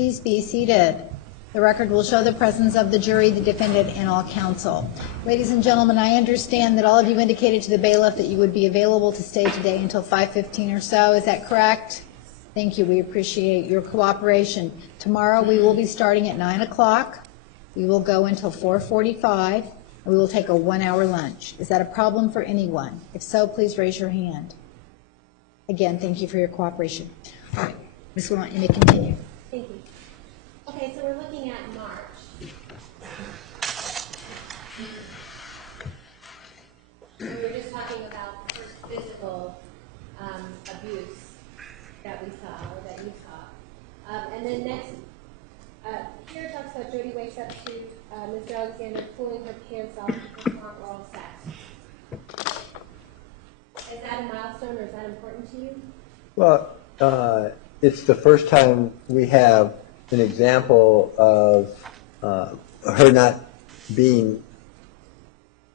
Please be seated. The record will show the presence of the jury, the defendant, and all counsel. Ladies and gentlemen, I understand that all of you indicated to the bailiff that you would be available to stay today until 5:15 or so. Is that correct? Thank you. We appreciate your cooperation. Tomorrow we will be starting at 9 o'clock. We will go until 4:45, and we will take a 1-hour lunch. Is that a problem for anyone? If so, please raise your hand. Again, thank you for your cooperation. All right, Ms. Willant, you may continue. Thank you. Okay, so we're looking at March. We were just talking about the first physical abuse that we saw, or that you saw. And then next, here it talks about Jodi wakes up to Mr. Alexander pulling her pants off to perform oral sex. Is that a milestone, or is that important to you? Well, it's the first time we have an example of her not being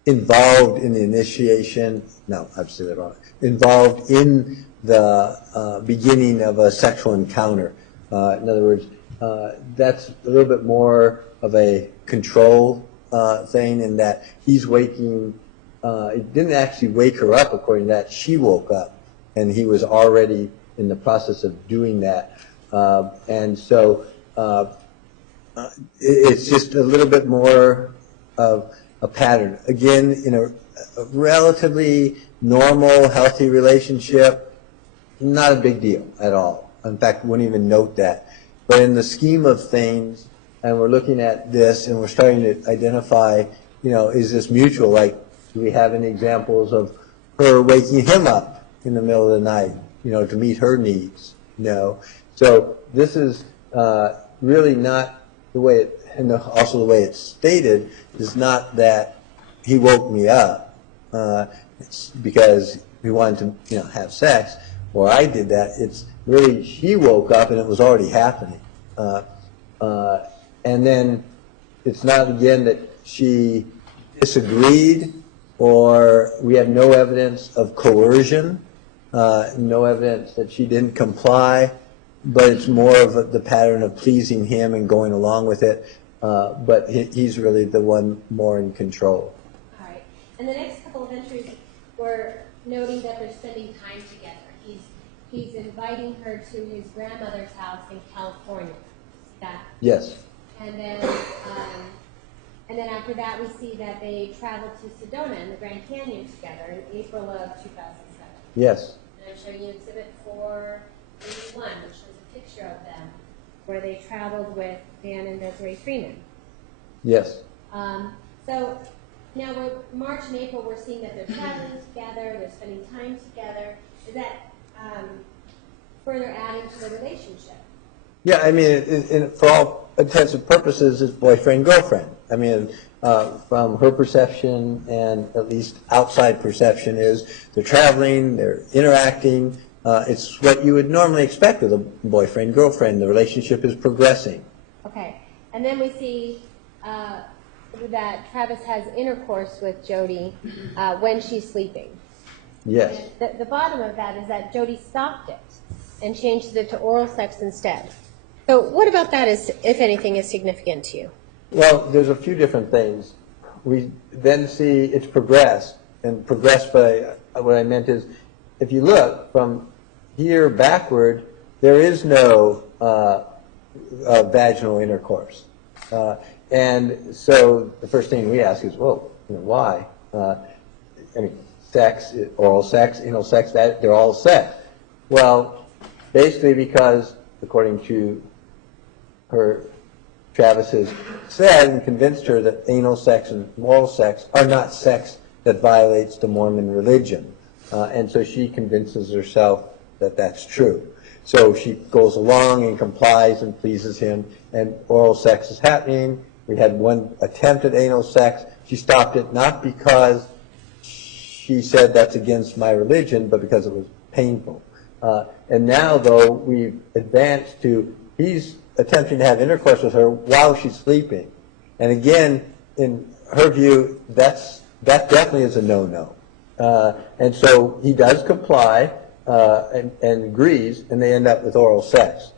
involved in the initiation, no, I've said it wrong, involved in the beginning of a sexual encounter. In other words, that's a little bit more of a control thing in that he's waking, it didn't actually wake her up according to that, she woke up and he was already in the process of doing that. And so it's just a little bit more of a pattern. Again, in a relatively normal, healthy relationship, not a big deal at all. In fact, wouldn't even note that. But in the scheme of things, and we're looking at this and we're starting to identify, you know, is this mutual? Like, do we have any examples of her waking him up in the middle of the night, you know, to meet her needs? No. So this is really not the way it, and also the way it's stated, is not that he woke me up it's because we wanted to, you know, have sex, or I did that. It's really she woke up and it was already happening. And then it's not, again, that she disagreed, or we have no evidence of coercion, no evidence that she didn't comply, but it's more of the pattern of pleasing him and going along with it. But he's really the one more in control. All right. And the next couple of entries were noting that they're spending time together. He's inviting her to his grandmother's house in California. Yes. And then after that, we see that they traveled to Sedona and the Grand Canyon together in April of 2007. Yes. And I'm showing you Exhibit 481, which shows a picture of them where they traveled with Dan and Desiree Freeman. Yes. So now March and April, we're seeing that they're traveling together, they're spending time together. Is that further adding to the relationship? Yeah, I mean, for all intents and purposes, it's boyfriend-girlfriend. I mean, from her perception and at least outside perception is they're traveling, they're interacting. It's what you would normally expect with a boyfriend-girlfriend. The relationship is progressing. Okay. And then we see that Travis has intercourse with Jodi when she's sleeping. Yes. And the bottom of that is that Jodi stopped it and changed it to oral sex instead. So what about that, is, if anything, is significant to you? Well, there's a few different things. We then see it's progressed, and progressed by what I meant is, if you look from here backward, there is no vaginal intercourse. And so the first thing we ask is, well, you know, why? I mean, sex, oral sex, anal sex, that they're all sex. Well, basically because, according to Travis has said and convinced her that anal sex and oral sex are not sex that violates the Mormon religion. And so she convinces herself that that's true. So she goes along and complies and pleases him, and oral sex is happening. We had one attempt at anal sex. She stopped it not because she said that's against my religion, but because it was painful. And now, though, we've advanced to he's attempting to have intercourse with her while she's sleeping. And again, in her view, that definitely is a no-no. And so he does comply and agrees, and they end up with oral sex.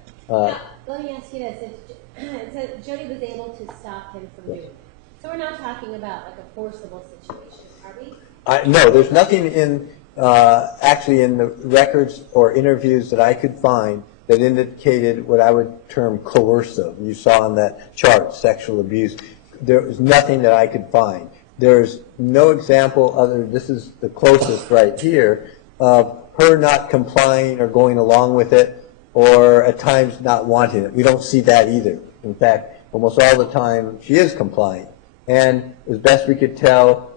let me ask you this. It said Jodi was able to stop him from doing it. So we're not talking about like a forcible situation, are we? No, there's nothing in, actually in the records or interviews that I could find that indicated what I would term coercive. You saw on that chart, sexual abuse. There was nothing that I could find. There's no example other, this is the closest right here, of her not complying or going along with it, or at times not wanting it. We don't see that either. In fact, almost all the time she is complying. And as best we could tell,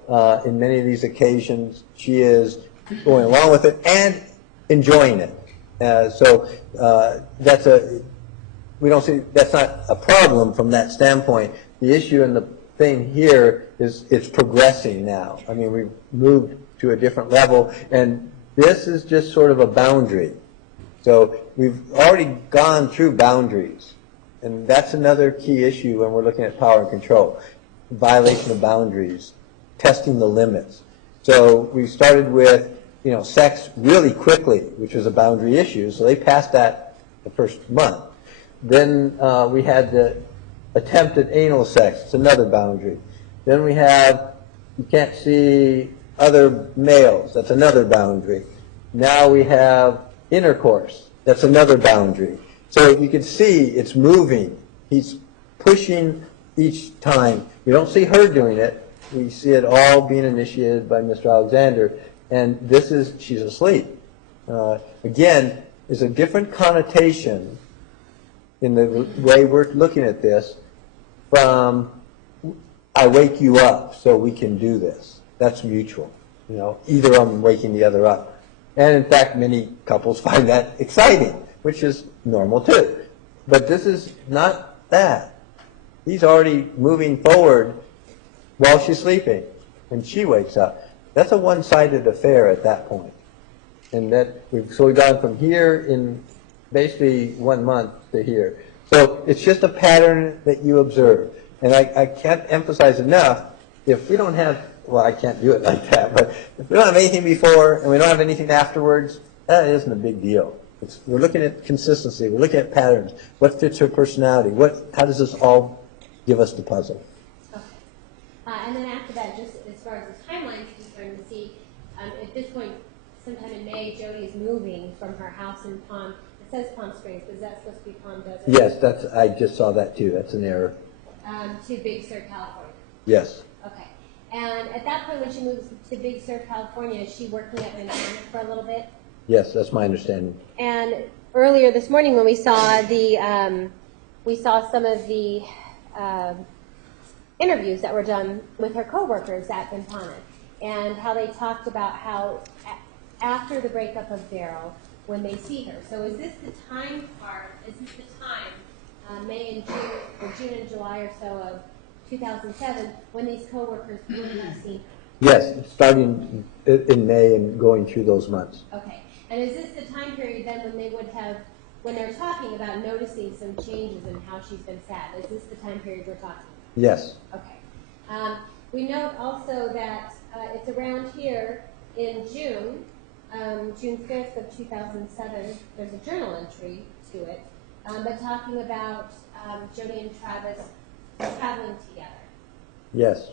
in many of these occasions, she is going along with it and enjoying it. So that's we don't see, that's not a problem from that standpoint. The issue and the thing here is it's progressing now. I mean, we've moved to a different level, and this is just sort of a boundary. So we've already gone through boundaries, and that's another key issue when we're looking at power and control. Violation of boundaries, testing the limits. So we started with, sex really quickly, which was a boundary issue, so they passed that the first month. Then we had the attempted anal sex, it's another boundary. Then we have, you can't see other males, that's another boundary. Now we have intercourse, that's another boundary. So you can see it's moving. He's pushing each time. We don't see her doing it. We see it all being initiated by Mr. Alexander. And this is, she's asleep. Again, there's a different connotation in the way we're looking at this from, I wake you up so we can do this. That's mutual. Either I'm waking the other up. And in fact, many couples find that exciting, which is normal too. But this is not that. He's already moving forward while she's sleeping, and she wakes up. That's a one-sided affair at that point. And so we've gone from here in basically 1 month to here. So it's just a pattern that you observe. And I can't emphasize enough, if we don't have, well, I can't do it like that, but if we don't have anything before and we don't have anything afterwards, that isn't a big deal. We're looking at consistency. We're looking at patterns. What fits her personality? How does this all give us the puzzle? Okay. And then after that, just as far as the timeline is concerned, to see at this point, sometime in May, Jodi is moving from her house in Palm. It says Palm Springs, but is that supposed to be Palm Desert? Yes, I just saw that too. That's an error. To Big Sur, California. Yes. Okay. And at that point, when she moves to Big Sur, California, is she working at Montana for a little bit? Yes, that's my understanding. And earlier this morning, when we saw some of the interviews that were done with her coworkers at Montana, and how they talked about how after the breakup of Daryl, when they see her. So is this the time part? Is this the time, May and June, or June and July or so of 2007, when these coworkers would have seen her? Yes, starting in May and going through those months. Okay. And is this the time period then when they would have, when they're talking about noticing some changes in how she's been sad? Is this the time period we're talking about? Yes. Okay. We note also that it's around here in June, June 5th of 2007, there's a journal entry to it, but talking about Jodi and Travis traveling together. Yes.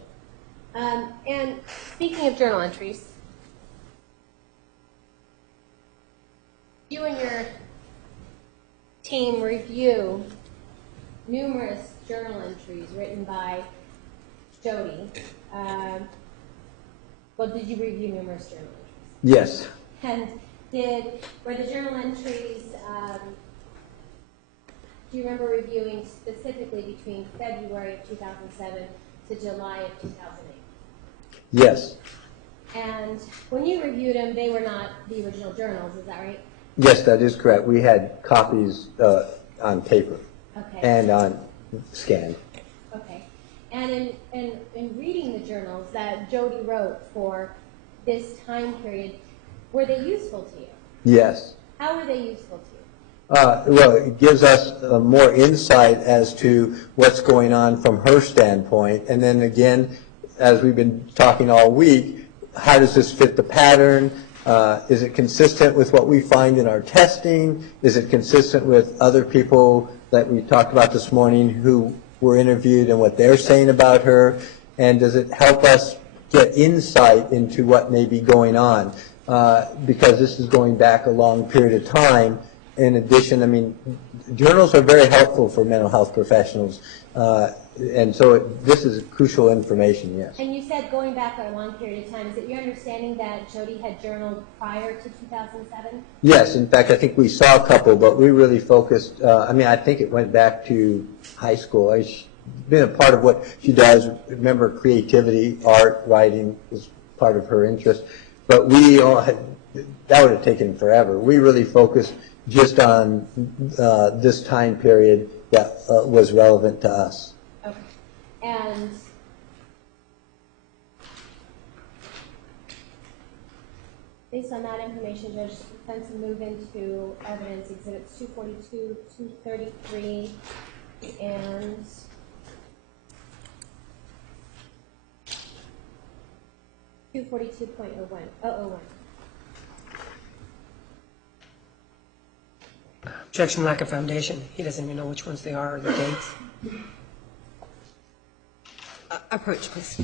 And speaking of journal entries, you and your team review numerous journal entries written by Jodi. Well, did you review numerous journal entries? Yes. And were the journal entries, do you remember reviewing specifically between February of 2007 to July of 2008? Yes. And when you reviewed them, they were not the original journals, is that right? Yes, that is correct. We had copies on paper. Okay. And on scanned. Okay. And in reading the journals that Jodi wrote for this time period, were they useful to you? Yes. How were they useful to you? Well, it gives us more insight as to what's going on from her standpoint. And then again, as we've been talking all week, how does this fit the pattern? Is it consistent with what we find in our testing? Is it consistent with other people that we talked about this morning who were interviewed and what they're saying about her? And does it help us get insight into what may be going on? Because this is going back a long period of time. In addition, I mean, journals are very helpful for mental health professionals. And so this is crucial information, yes. And you said going back a long period of time. Is it your understanding that Jodi had journaled prior to 2007? Yes, in fact, I think we saw a couple, but we really focused, I mean, I think it went back to high school. It's been a part of what she does. Remember, creativity, art, writing is part of her interest. But we all had, that would have taken forever. We really focused just on this time period that was relevant to us. Okay. And based on that information, Judge, intends to move into evidence exhibits 242, 233, and 242.001. Objection, lack of foundation. He doesn't even know which ones they are or the dates. Approach, please.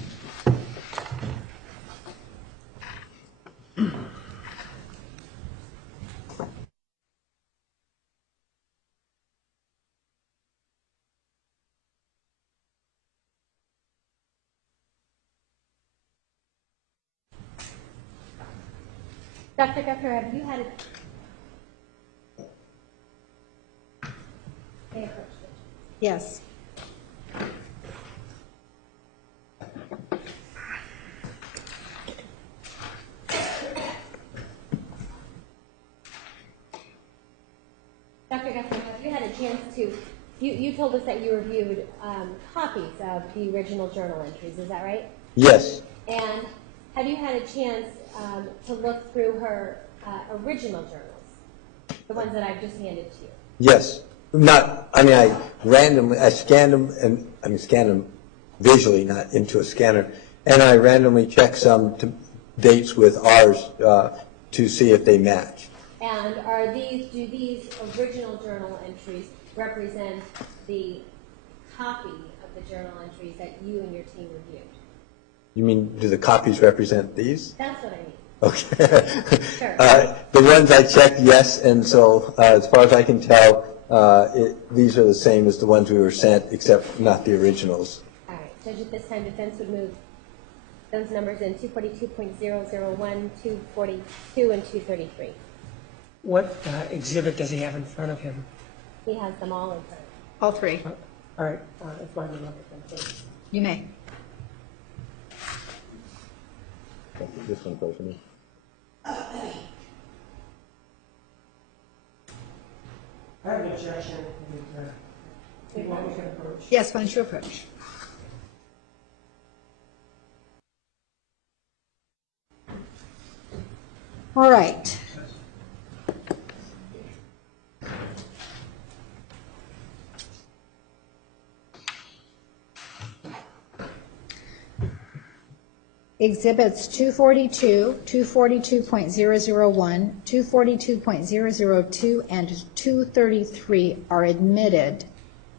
Dr. Guffner, have you had a... May I approach it? Yes. Dr. Guffner, have you had a chance to... You told us that you reviewed copies of the original journal entries, is that right? Yes. And have you had a chance to look through her original journals, the ones that I've just handed to you? Yes. Not, I mean, I scanned them, and I mean, scanned them visually, not into a scanner, and I randomly checked some dates with ours to see if they match. And do these original journal entries represent the copy of the journal entries that you and your team reviewed? You mean, do the copies represent these? That's what I mean. Okay. Sure. The ones I checked, yes, and so as far as I can tell, these are the same as the ones we were sent, except not the originals. All right. Judge, at this time, defense would move those numbers in 242.001, 242, and 233. What exhibit does he have in front of him? He has them all in front. All three. All right, if I can look at them, please. You may. This one goes for me. I have an objection. Do you want me to approach? Yes, why don't you approach? All right. Exhibits 242, 242.001, 242.002, and 233 are admitted.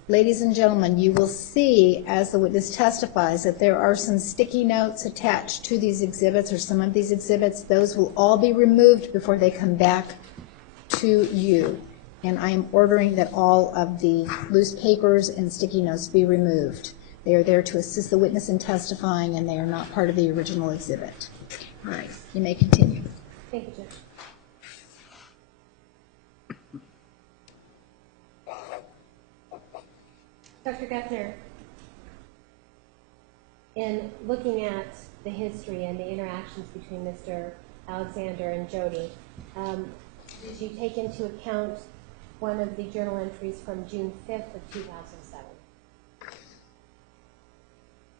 Ladies and gentlemen, you will see as the witness testifies that there are some sticky notes attached to these exhibits or some of these exhibits. Those will all be removed before they come back to you. And I am ordering that all of the loose papers and sticky notes be removed. They are there to assist the witness in testifying, and they are not part of the original exhibit. All right, you may continue. Thank you, Judge. Dr. Guffner, in looking at the history and the interactions between Mr. Alexander and Jodi, did you take into account one of the journal entries from June 5th of 2007?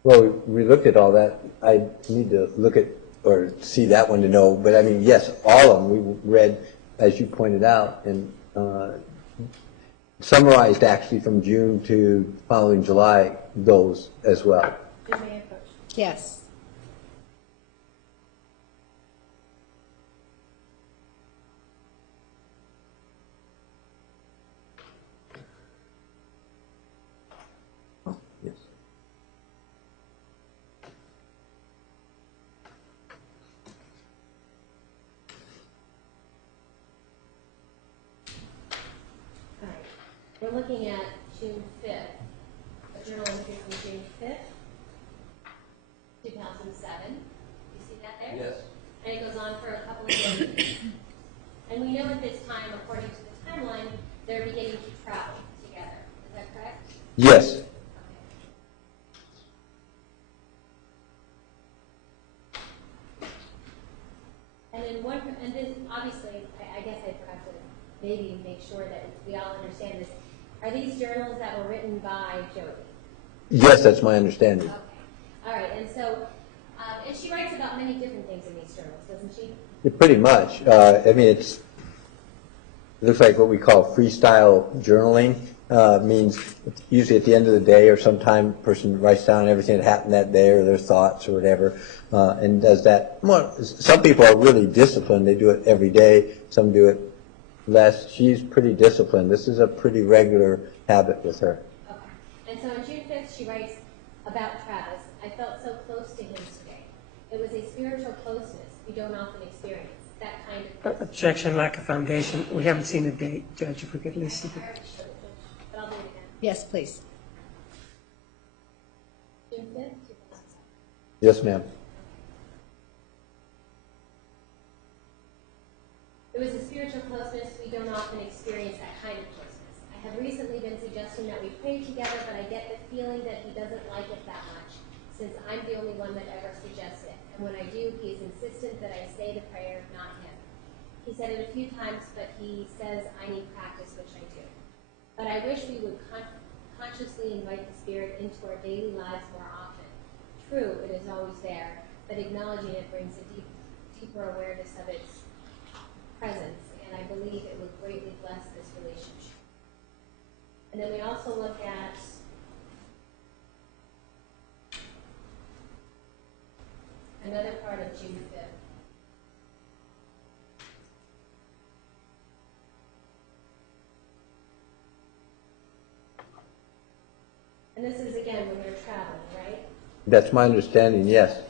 Well, we looked at all that. I need to look at or see that one to know. But I mean, yes, all of them we read, as you pointed out, and summarized actually from June to following July, those as well. Judge, may I approach? Yes. looking at June 5th, a journal entry from June 5th, 2007. You see that there? Yes. And it goes on for a couple of days. And we know at this time, according to the timeline, they're beginning to travel together. Is that correct? Yes. And then obviously, I guess I forgot to maybe make sure that we all understand this. Are these journals that were written by Jodi? Yes, that's my understanding. Okay. All right. And so, and she writes about many different things in these journals, doesn't she? Yeah, pretty much. I mean, it looks like what we call freestyle journaling. Means usually at the end of the day or sometime a person writes down everything that happened that day or their thoughts or whatever, and does that. Well, some people are really disciplined. They do it every day. Some do it less. She's pretty disciplined. This is a pretty regular habit with her. Okay. And so on June 5th, she writes about Travis. I felt so close to him today. It was a spiritual closeness we don't often experience. That kind of closeness. Objection, lack of foundation. We haven't seen the date, Judge, if we could listen to I already showed it, Judge, but I'll do it again. Yes, please. June 5th, 2007. Yes, ma'am. It was a spiritual closeness we don't often experience, that kind of closeness. I have recently been suggesting that we pray together, but I get the feeling that he doesn't like it that much, since I'm the only one that ever suggests it. And when I do, he is insistent that I say the prayer, not him. He said it a few times, but he says I need practice, which I do. But I wish we would consciously invite the Spirit into our daily lives more often. True, it is always there, but acknowledging it brings a deeper awareness of its presence, and I believe it would greatly bless this relationship. And then we also look at another part of June 5th. And this is again when they're traveling, right? That's my understanding. Yes.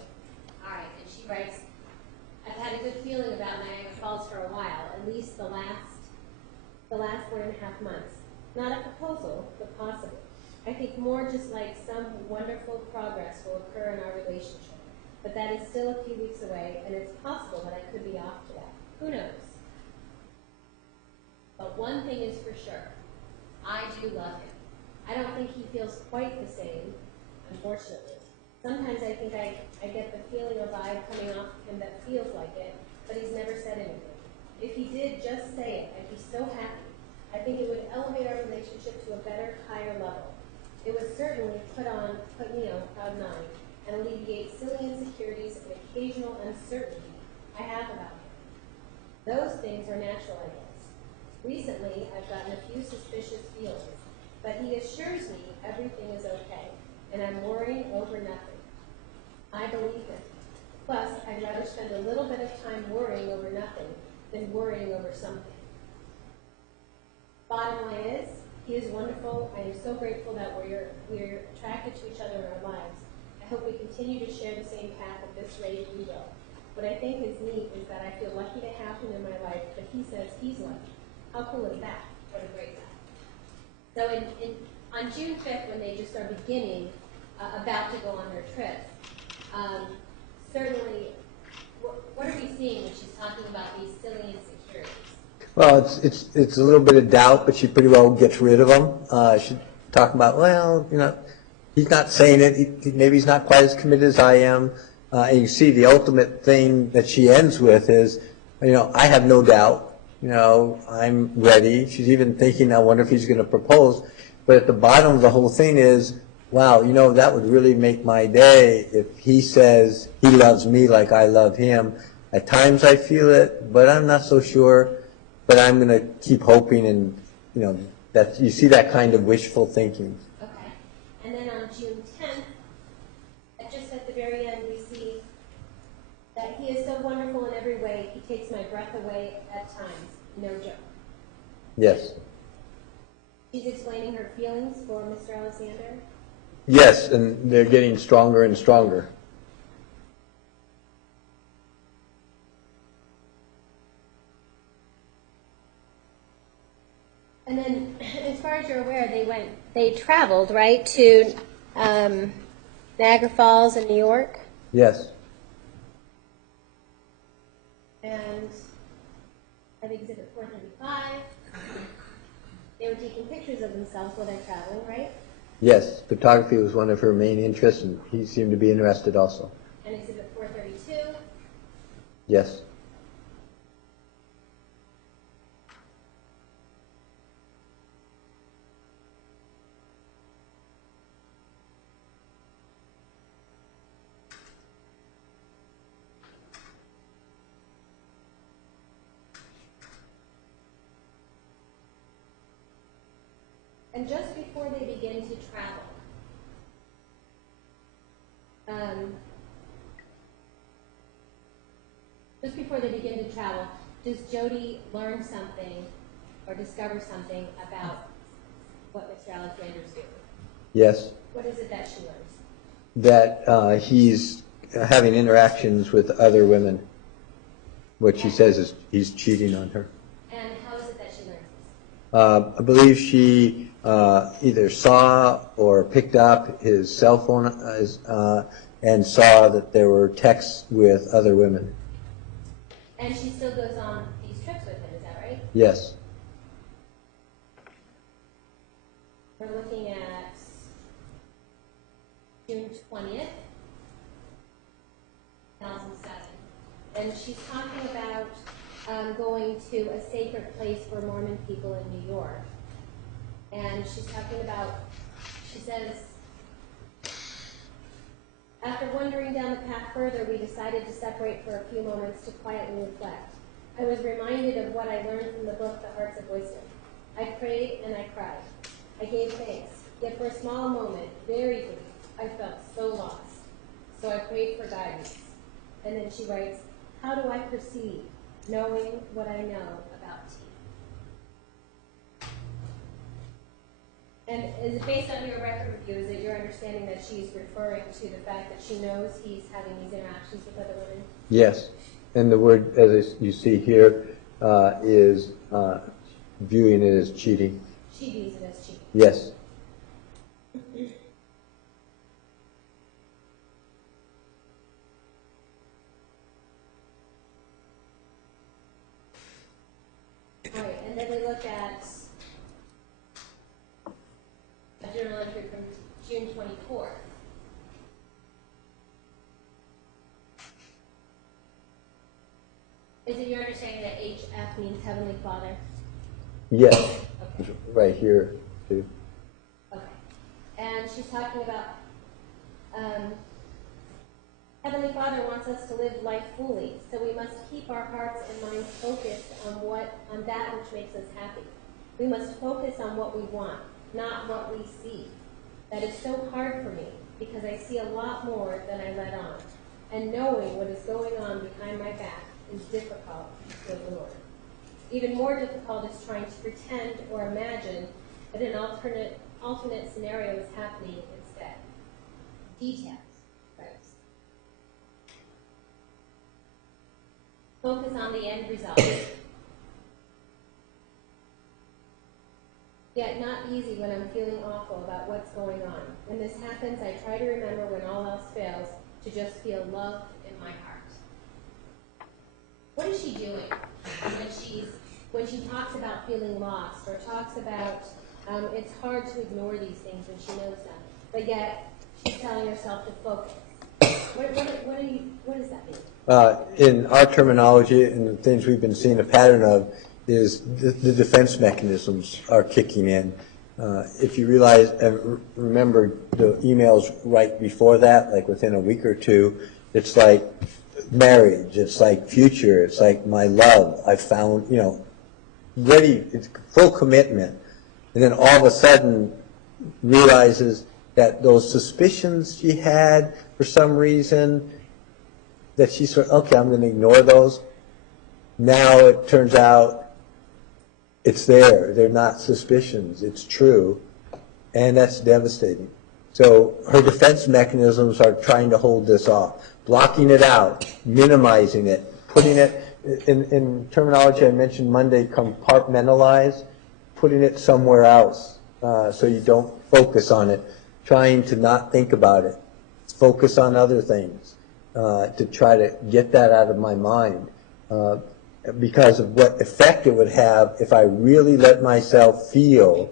All right, and she writes, I've had a good feeling about Niagara Falls for a while, at least the last 4.5 months. Not a proposal, but possibly. I think more just like some wonderful progress will occur in our relationship. But that is still a few weeks away, and it's possible that I could be off to that. Who knows? But one thing is for sure. I do love him. I don't think he feels quite the same, unfortunately. Sometimes I think I get the feeling of vibe coming off of him that feels like it, but he's never said anything. If he did just say it, I'd be so happy. I think it would elevate our relationship to a better, higher level. It would certainly put me on cloud nine and alleviate silly insecurities and occasional uncertainty I have about him. Those things are natural, I guess. Recently, I've gotten a few suspicious feelings, but he assures me everything is okay, and I'm worrying over nothing. I believe him. Plus, I'd rather spend a little bit of time worrying over nothing than worrying over something. Bottom line is, he is wonderful. I am so grateful that we're attracted to each other in our lives. I hope we continue to share the same path at this rate if we will. What I think is neat is that I feel lucky to have him in my life, but he says he's lucky. How cool is that? What a great guy. So on June 5th, when they just are beginning, about to go on their trips, certainly, what are we seeing when she's talking about these silly insecurities? Well, it's a little bit of doubt, but she pretty well gets rid of them. She talking about, well, he's not saying it. Maybe he's not quite as committed as I am. And you see the ultimate thing that she ends with is, I have no doubt. I'm ready. She's even thinking, I wonder if he's going to propose. But at the bottom of the whole thing is, wow, that would really make my day if he says he loves me like I love him. At times I feel it, but I'm not so sure. But I'm going to keep hoping, and that you see that kind of wishful thinking. Okay. And then on June 10th, just at the very end, we see that he is so wonderful in every way, he takes my breath away at times. No joke. Yes. She's explaining her feelings for Mr. Alexander. Yes, and they're getting stronger and stronger. And And then, as far as you're aware, they traveled, right, to Niagara Falls in New York? Yes, And at Exhibit 435, they were taking pictures of themselves while they're traveling, right? yes. Photography was one of her main interests, and he seemed to be interested also. And Exhibit 432, Yes. and just before they begin to travel, does Jodi learn something or discover something about what Mr. Alexander's doing? Yes. What is it that she learns? That he's having interactions with other women. What she says is he's cheating on her. And how is it that she learns this? I believe she either saw or picked up his cell phone and saw that there were texts with other women. And she still goes on these trips with him, is that right? Yes. We're looking at June 20th, 2007. And she's talking about going to a sacred place for Mormon people in New York. And she's talking about, she says, after wandering down the path further, we decided to separate for a few moments to quietly reflect. I was reminded of what I learned from the book, The Hearts of Wisdom. I prayed and I cried. I gave thanks, yet for a small moment, very brief, I felt so lost. So I prayed for guidance. And then she writes, how do I proceed, knowing what I know about tea? And is it based on your record review, is it your understanding that she's referring to the fact that she knows he's having these interactions with other women? Yes. And the word, as you see here, is viewing it as cheating. She views it as cheating. Yes. All right, and then we look at a journal entry from June 24th. Is it your understanding that HF means Heavenly Father? Yes. Okay. Right here, too. Okay. And she's talking about Heavenly Father wants us to live life fully, so we must keep our hearts and minds focused on that which makes us happy. We must focus on what we want, not what we see. That is so hard for me because I see a lot more than I let on, and knowing what is going on behind my back is difficult to ignore. Even more difficult is trying to pretend or imagine that an alternate scenario is happening instead. Details. Right. Focus on the end result. Yet not easy when I'm feeling awful about what's going on. When this happens, I try to remember when all else fails to just feel love in my heart. What is she doing when she talks about feeling lost or talks about it's hard to ignore these things when she knows them, but yet she's telling herself to focus? What does that mean? In our terminology and the things we've been seeing a pattern of is the defense mechanisms are kicking in. If you realize and remember the emails right before that, like within a week or two, it's like marriage, it's like future, it's like my love, I found, ready, it's full commitment. And then all of a sudden realizes that those suspicions she had for some reason, that she sort of, okay, I'm going to ignore those. Now it turns out it's there. They're not suspicions. It's true. And that's devastating. So her defense mechanisms are trying to hold this off, blocking it out, minimizing it, putting it, in terminology I mentioned Monday, compartmentalize, putting it somewhere else, so you don't focus on it, trying to not think about it, focus on other things, to try to get that out of my mind, because of what effect it would have if I really let myself feel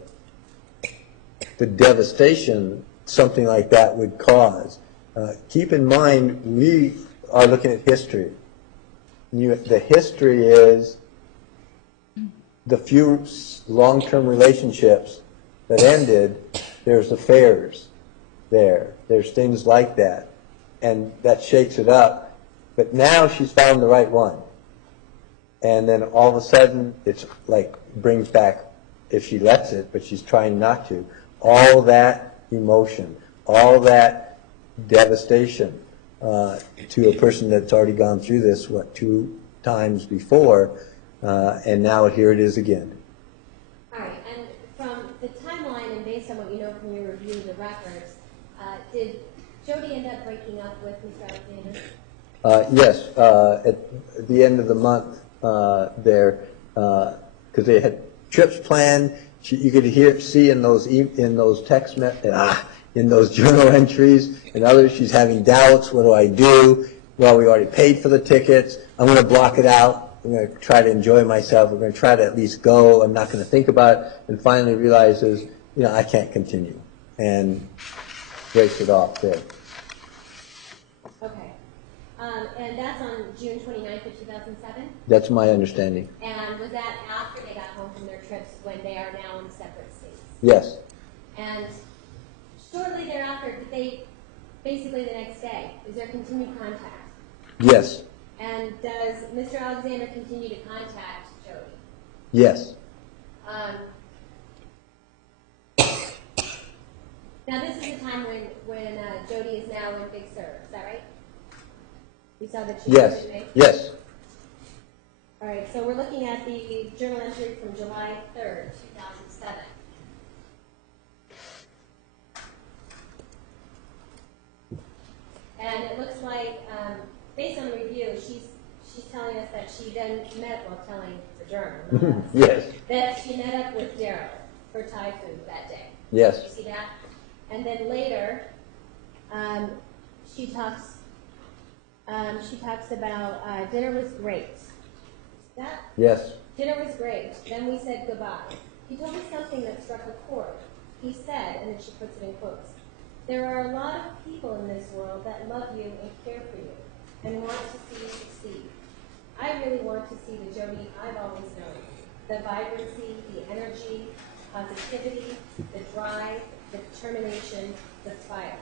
the devastation something like that would cause. Keep in mind, we are looking at history. The history is the few long-term relationships that ended, there's affairs there. There's things like that. And that shakes it up. But now she's found the right one. And then all of a sudden, it's like brings back, if she lets it, but she's trying not to, all that emotion, all that devastation to a person that's already gone through this, 2 times before, and now here it is again. All right, and from the timeline and based on what you know from your review of the records, did Jodi end up breaking up with Mr. Alexander? Yes, at the end of the month there, because they had trips planned. You could see in those text in those journal entries and others, she's having doubts. What do I do? Well, we already paid for the tickets. I'm going to block it out. I'm going to try to enjoy myself. We're going to try to at least go. I'm not going to think about it. And finally realizes, I can't continue, and breaks it off there. Okay. And that's on June 29th of 2007? That's my understanding. And was that after they got home from their trips when they are now in separate states? Yes. And shortly thereafter, did they, basically the next day, is there continued contact? Yes. And does Mr. Alexander continue to contact Jodi? Yes. Now this is the time when Jodi is now in Big Sur, is that right? We saw that she Yes. was in May? Yes. All right, so we're looking at the journal entry from July 3rd, 2007. And it looks like, based on the review, she's telling us that she then met, well, telling the journal, not us, Yes. that she met up with Daryl for Thai food that day. Yes. You see that? And then later, she talks about dinner was great. That Yes. dinner was great. Then we said goodbye. He told me something that struck a chord. He said, and then she puts it in quotes, "There are a lot of people in this world that love you and care for you and want to see you succeed. I really want to see the Jodi I've always known. The vibrancy, the energy, positivity, the drive, the determination, the fire."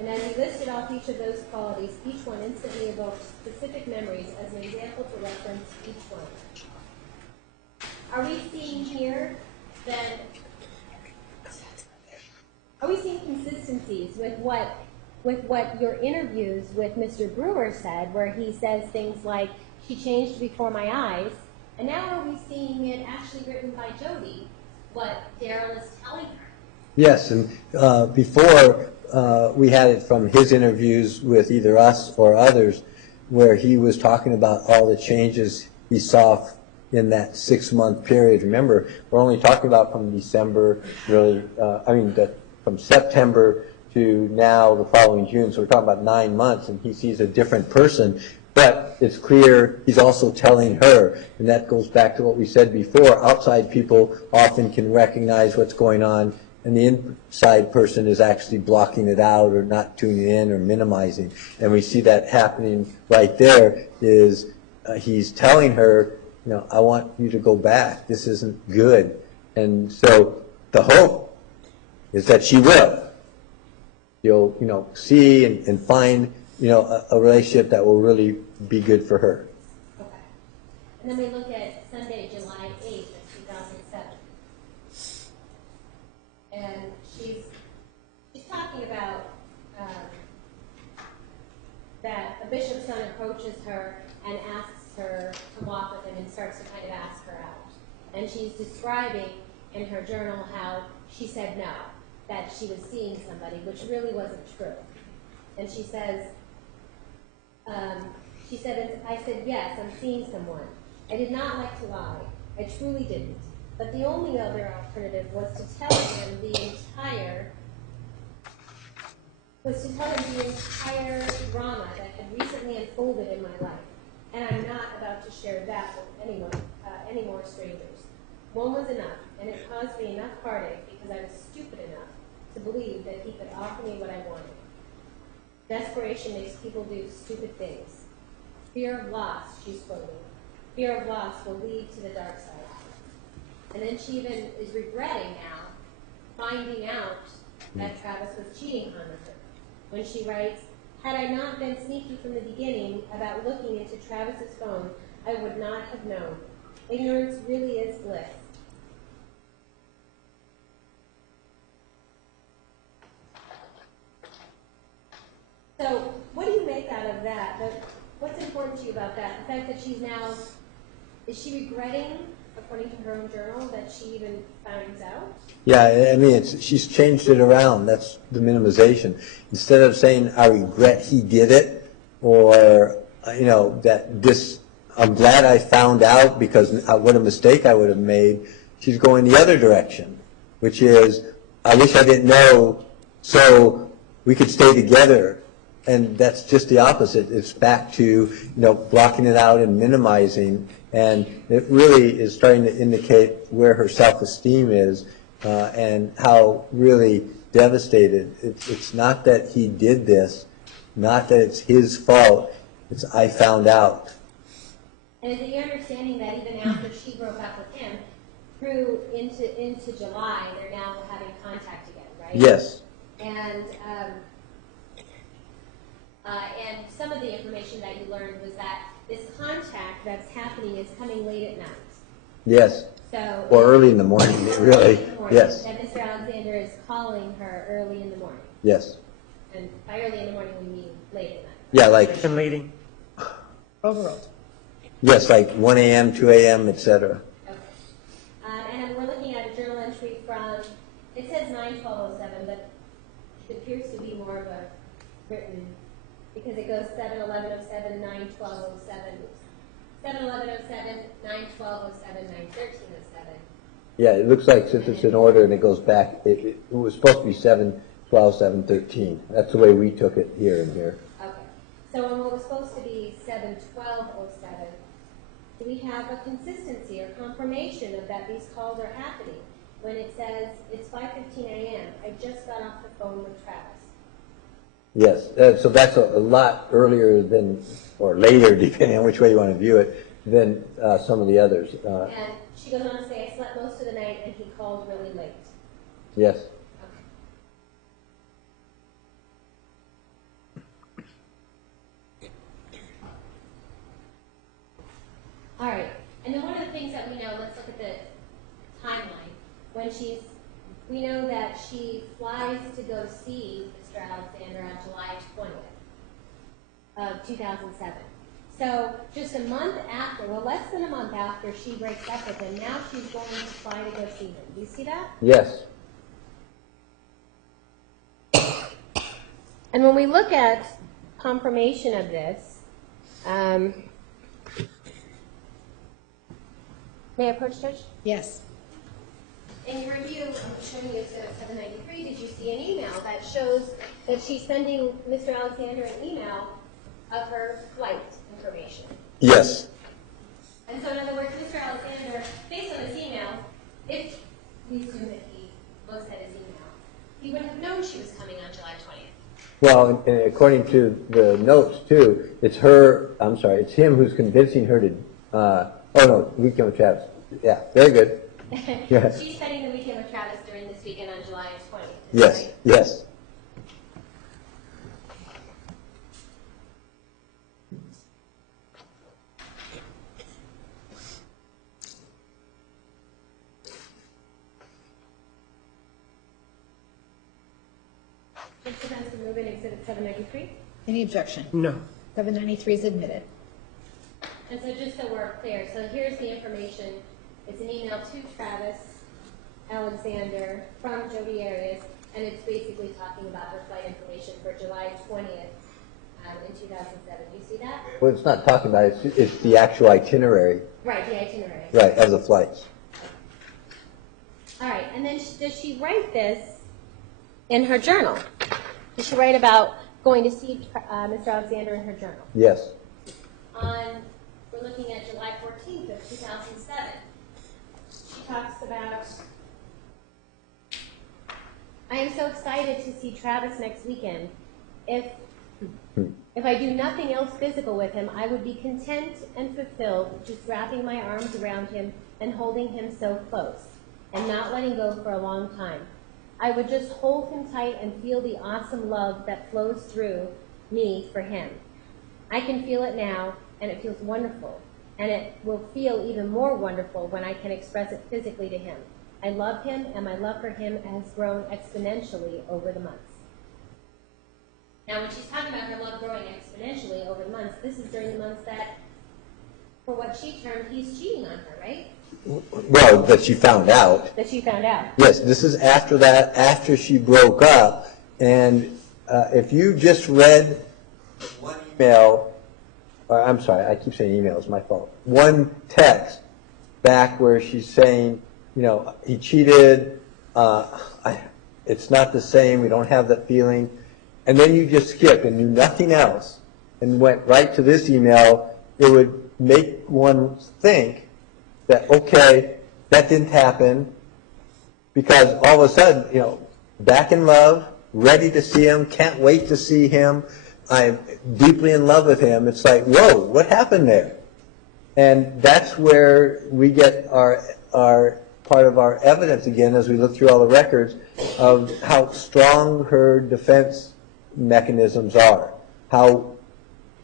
And as he listed off each of those qualities, each one instantly evoked specific memories as an example to reference each one. Are we seeing here then, are we seeing consistencies with what your interviews with Mr. Brewer said, where he says things like, "She changed before my eyes," and now are we seeing it actually written by Jodi, what Daryl is telling her? Yes, and before we had it from his interviews with either us or others, where he was talking about all the changes he saw in that 6-month period. Remember, we're only talking about from December, really, from September to now the following June, so we're talking about 9 months, and he sees a different person. But it's clear he's also telling her, and that goes back to what we said before. Outside people often can recognize what's going on, and the inside person is actually blocking it out or not tuning in or minimizing. And we see that happening right there is he's telling her, I want you to go back. This isn't good. And so the hope is that she will. You'll, see and find, a relationship that will really be good for her. Okay. And then we look at Sunday, July 8th of 2007. And she's talking about that a bishop's son approaches her and asks her to walk with him and starts to kind of ask her out. And she's describing in her journal how she said no, that she was seeing somebody, which really wasn't true. And she says, I said, "Yes, I'm seeing someone. I did not like to lie. I truly didn't. But the only other alternative was to tell him the entire drama that had recently unfolded in my life. And I'm not about to share that with anyone, any more strangers. One was enough, and it caused me enough heartache because I was stupid enough to believe that he could offer me what I wanted. Desperation makes people do stupid things. Fear of loss, she's quoting. Fear of loss will lead to the dark side. And then she even is regretting now finding out that Travis was cheating on her. When she writes, "Had I not been sneaky from the beginning about looking into Travis's phone, I would not have known. Ignorance really is bliss." So, what do you make out of that? What's important to you about that? The fact that she's now, is she regretting, according to her own journal, that she even finds out? Yeah, I mean, she's changed it around. That's the minimization. Instead of saying, I regret he did it, or, that this, I'm glad I found out because what a mistake I would have made, she's going the other direction, which is, I wish I didn't know so we could stay together. And that's just the opposite. It's back to, blocking it out and minimizing. And it really is starting to indicate where her self-esteem is and how really devastated. It's not that he did this, not that it's his fault. It's I found out. And is it your understanding that even after she broke up with him, through into July, they're now having contact again, right? Yes. And some of the information that you learned was that this contact that's happening is coming late at night. Yes. So or early in the morning, really. In the morning, Yes. that Mr. Alexander is calling her early in the morning. Yes. And by early in the morning, we mean late at night. Yeah, like, And leading. Overall. yes, like 1 a.m., 2 a.m., etc. Okay. And we're looking at a journal entry from, it says 9/12/07, but it appears to be more of a written, because it goes 7/11/07, 9/12/07, 7/11/07, 9/12/07, 9/13/07. Yeah, it looks like since it's in order and it goes back, it was supposed to be 7/12/7/13. That's the way we took it here and here. Okay. So when what was supposed to be 7/12/07, do we have a consistency or confirmation of that these calls are happening? When it says it's 5:15 a.m., I just got off the phone with Travis. Yes, so that's a lot earlier than, or later, depending on which way you want to view it, than some of the others. And she goes on to say, I slept most of the night and he called really late. Yes. Okay. All right. And then one of the things that we know, let's look at the timeline. We know that she flies to go see Mr. Alexander on July 20th of 2007. So just a month after, well, less than a month after she breaks up with him, now she's going to fly to go see him. Do you see that? Yes. And when we look at confirmation of this, may I approach, Judge? Yes. In your review, I'm showing you Exhibit 793, did you see an email that shows that she's sending Mr. Alexander an email of her flight information? Yes. And so in other words, Mr. Alexander, based on his email, if we assume that he looks at his email, he would have known she was coming on July 20th. Well, and according to the notes too, it's him who's convincing her to, weekend with Travis. Yeah, very good. Yeah. She's spending the weekend with Travis during this weekend on July 20th. Yes, right? yes. Mr. Benson, move in Exhibit 793. Any objection? No. 793 is admitted. And so just so we're clear, so here's the information. It's an email to Travis Alexander from Jodi Arias, and it's basically talking about her flight information for July 20th in 2007. Do you see that? Well, it's not talking about it. It's the actual itinerary, Right, the itinerary. right, of the flights. and then does she write this in her journal? Does she write about going to see Mr. Alexander in her journal? Yes. We're looking at July 14th of 2007. She talks about, I am so excited to see Travis next weekend. If I do nothing else physical with him, I would be content and fulfilled just wrapping my arms around him and holding him so close and not letting go for a long time. I would just hold him tight and feel the awesome love that flows through me for him. I can feel it now, and it feels wonderful, and it will feel even more wonderful when I can express it physically to him. I love him, and my love for him has grown exponentially over the months. Now, when she's talking about her love growing exponentially over the months, this is during the months that, for what she termed, he's cheating on her, right? Well, that she found out. That she found out. Yes, this is after that, after she broke up. And if you just read one email, or I'm sorry, I keep saying email, it's my fault. One text back where she's saying, you know, he cheated, it's not the same, we don't have that feeling. And then you just skipped and knew nothing else and went right to this email, it would make one think that, okay, that didn't happen, because all of a sudden, you know, back in love, ready to see him, can't wait to see him, I'm deeply in love with him. It's like, whoa, what happened there? And that's where we get our part of our evidence again as we look through all the records of how strong her defense mechanisms are, how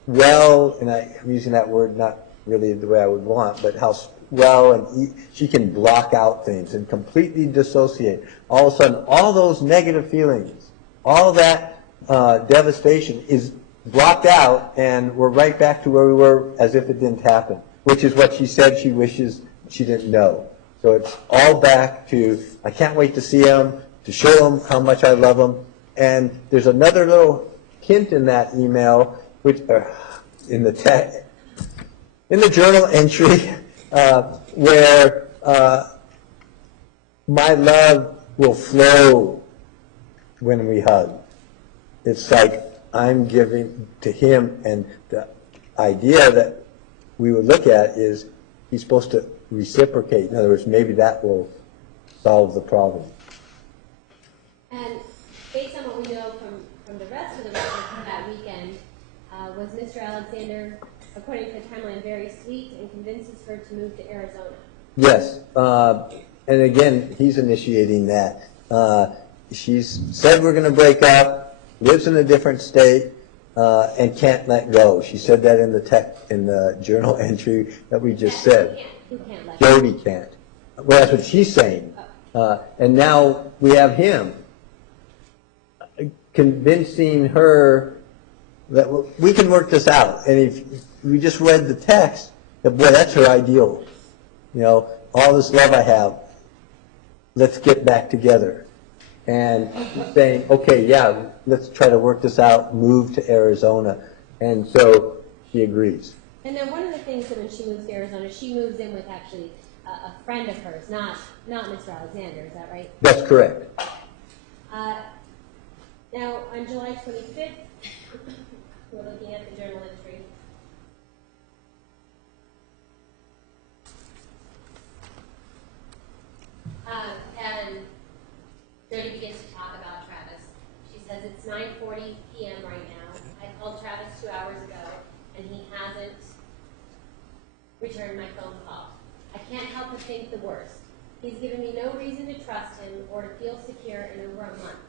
well, and I'm using that word not really the way I would want, but how well and she can block out things and completely dissociate. All of a sudden, all those negative feelings, all that devastation is blocked out, and we're right back to where we were as if it didn't happen, which is what she said she wishes she didn't know. So it's all back to, I can't wait to see him, to show him how much I love him. And there's another little hint in that email, which in the journal entry, where my love will flow when we hug. It's like I'm giving to him, and the idea that we would look at is he's supposed to reciprocate. In other words, maybe that will solve the problem. And based on what we know from the rest of the records from that weekend, was Mr. Alexander, according to the timeline, very sweet and convinces her to move to Arizona? Yes, and again, he's initiating that. She's said we're going to break up, lives in a different state, and can't let go. She said that in the journal entry that we just said. Who can't let Jodi can't. Well, that's what she's saying. And now we have him convincing her that we can work this out. And if we just read the text, that boy, that's her ideal. You know, all this love I have, let's get back together. And saying, okay, yeah, let's try to work this out, move to Arizona. And so she agrees. And then one of the things that when she moves to Arizona, she moves in with actually a friend of hers, not Mr. Alexander, is that right? That's correct. Now, on July 25th, we're looking at the journal entry. And Jodi begins to talk about Travis. She says, it's 9:40 p.m. right now. I called Travis 2 hours ago, and he hasn't returned my phone call. I can't help but think the worst. He's given me no reason to trust him or to feel secure in over a month,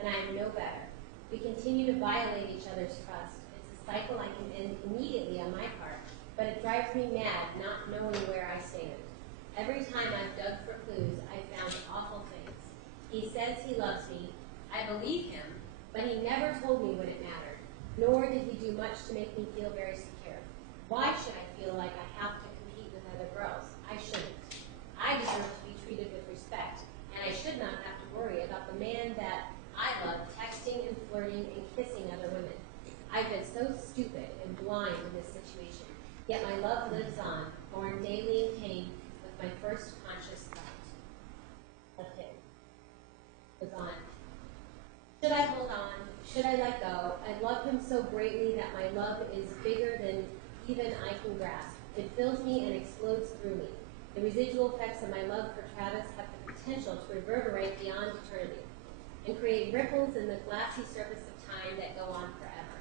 and I am no better. We continue to violate each other's trust. It's a cycle I can end immediately on my part, but it drives me mad not knowing where I stand. Every time I've dug for clues, I've found awful things. He says he loves me. I believe him, but he never told me when it mattered, nor did he do much to make me feel very secure. Why should I feel like I have to compete with other girls? I shouldn't. I deserve to be treated with respect, and I should not have to worry about the man that I love texting and flirting and kissing other women. I've been so stupid and blind in this situation, yet my love lives on, born daily in pain with my first conscious thought of him. should I hold on? Should I let go? I love him so greatly that my love is bigger than even I can grasp. It fills me and explodes through me. The residual effects of my love for Travis have the potential to reverberate beyond eternity and create ripples in the glassy surface of time that go on forever.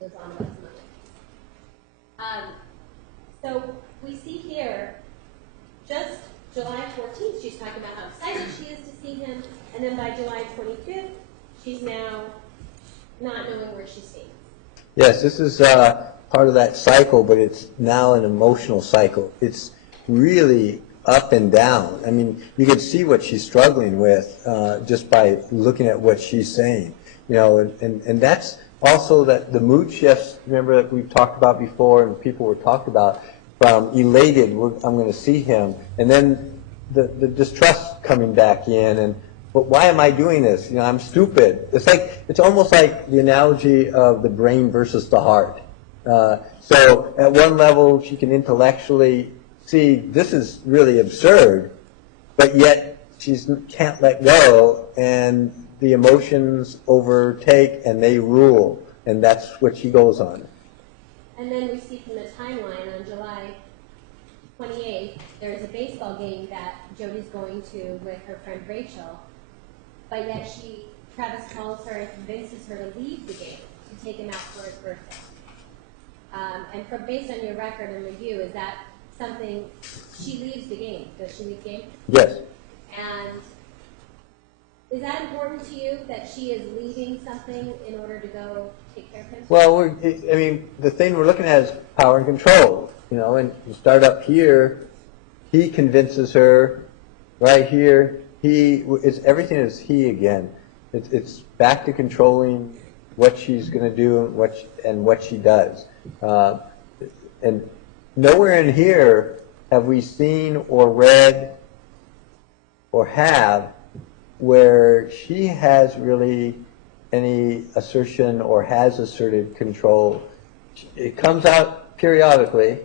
Goes on about some other things. So we see here, just July 14th, she's talking about how excited she is to see him, and then by July 25th, she's now not knowing where she stands. Yes, this is part of that cycle, but it's now an emotional cycle. It's really up and down. I mean, you can see what she's struggling with just by looking at what she's saying. You know, and that's also that the mood shifts, remember, that we've talked about before and people were talked about, from elated, I'm going to see him, and then the distrust coming back in, and but why am I doing this? You know, I'm stupid. It's almost like the analogy of the brain versus the heart. So at one level, she can intellectually see this is really absurd, but yet she can't let go, and the emotions overtake and they rule, and that's what she goes on. And then we see from the timeline on July 28th, there's a baseball game that Jodi's going to with her friend Rachel, but yet Travis calls her and convinces her to leave the game, to take him out for his birthday. And based on your record and review, is that something, she leaves the game? Does she leave the game? Yes. And is that important to you, that she is leaving something in order to go take care of him? Well, I mean, the thing we're looking at is power and control, you know, and you start up here, he convinces her, right here, everything is he again. It's back to controlling what she's going to do and what she does. And nowhere in here have we seen or read or have where she has really any assertion or has asserted control. It comes out periodically,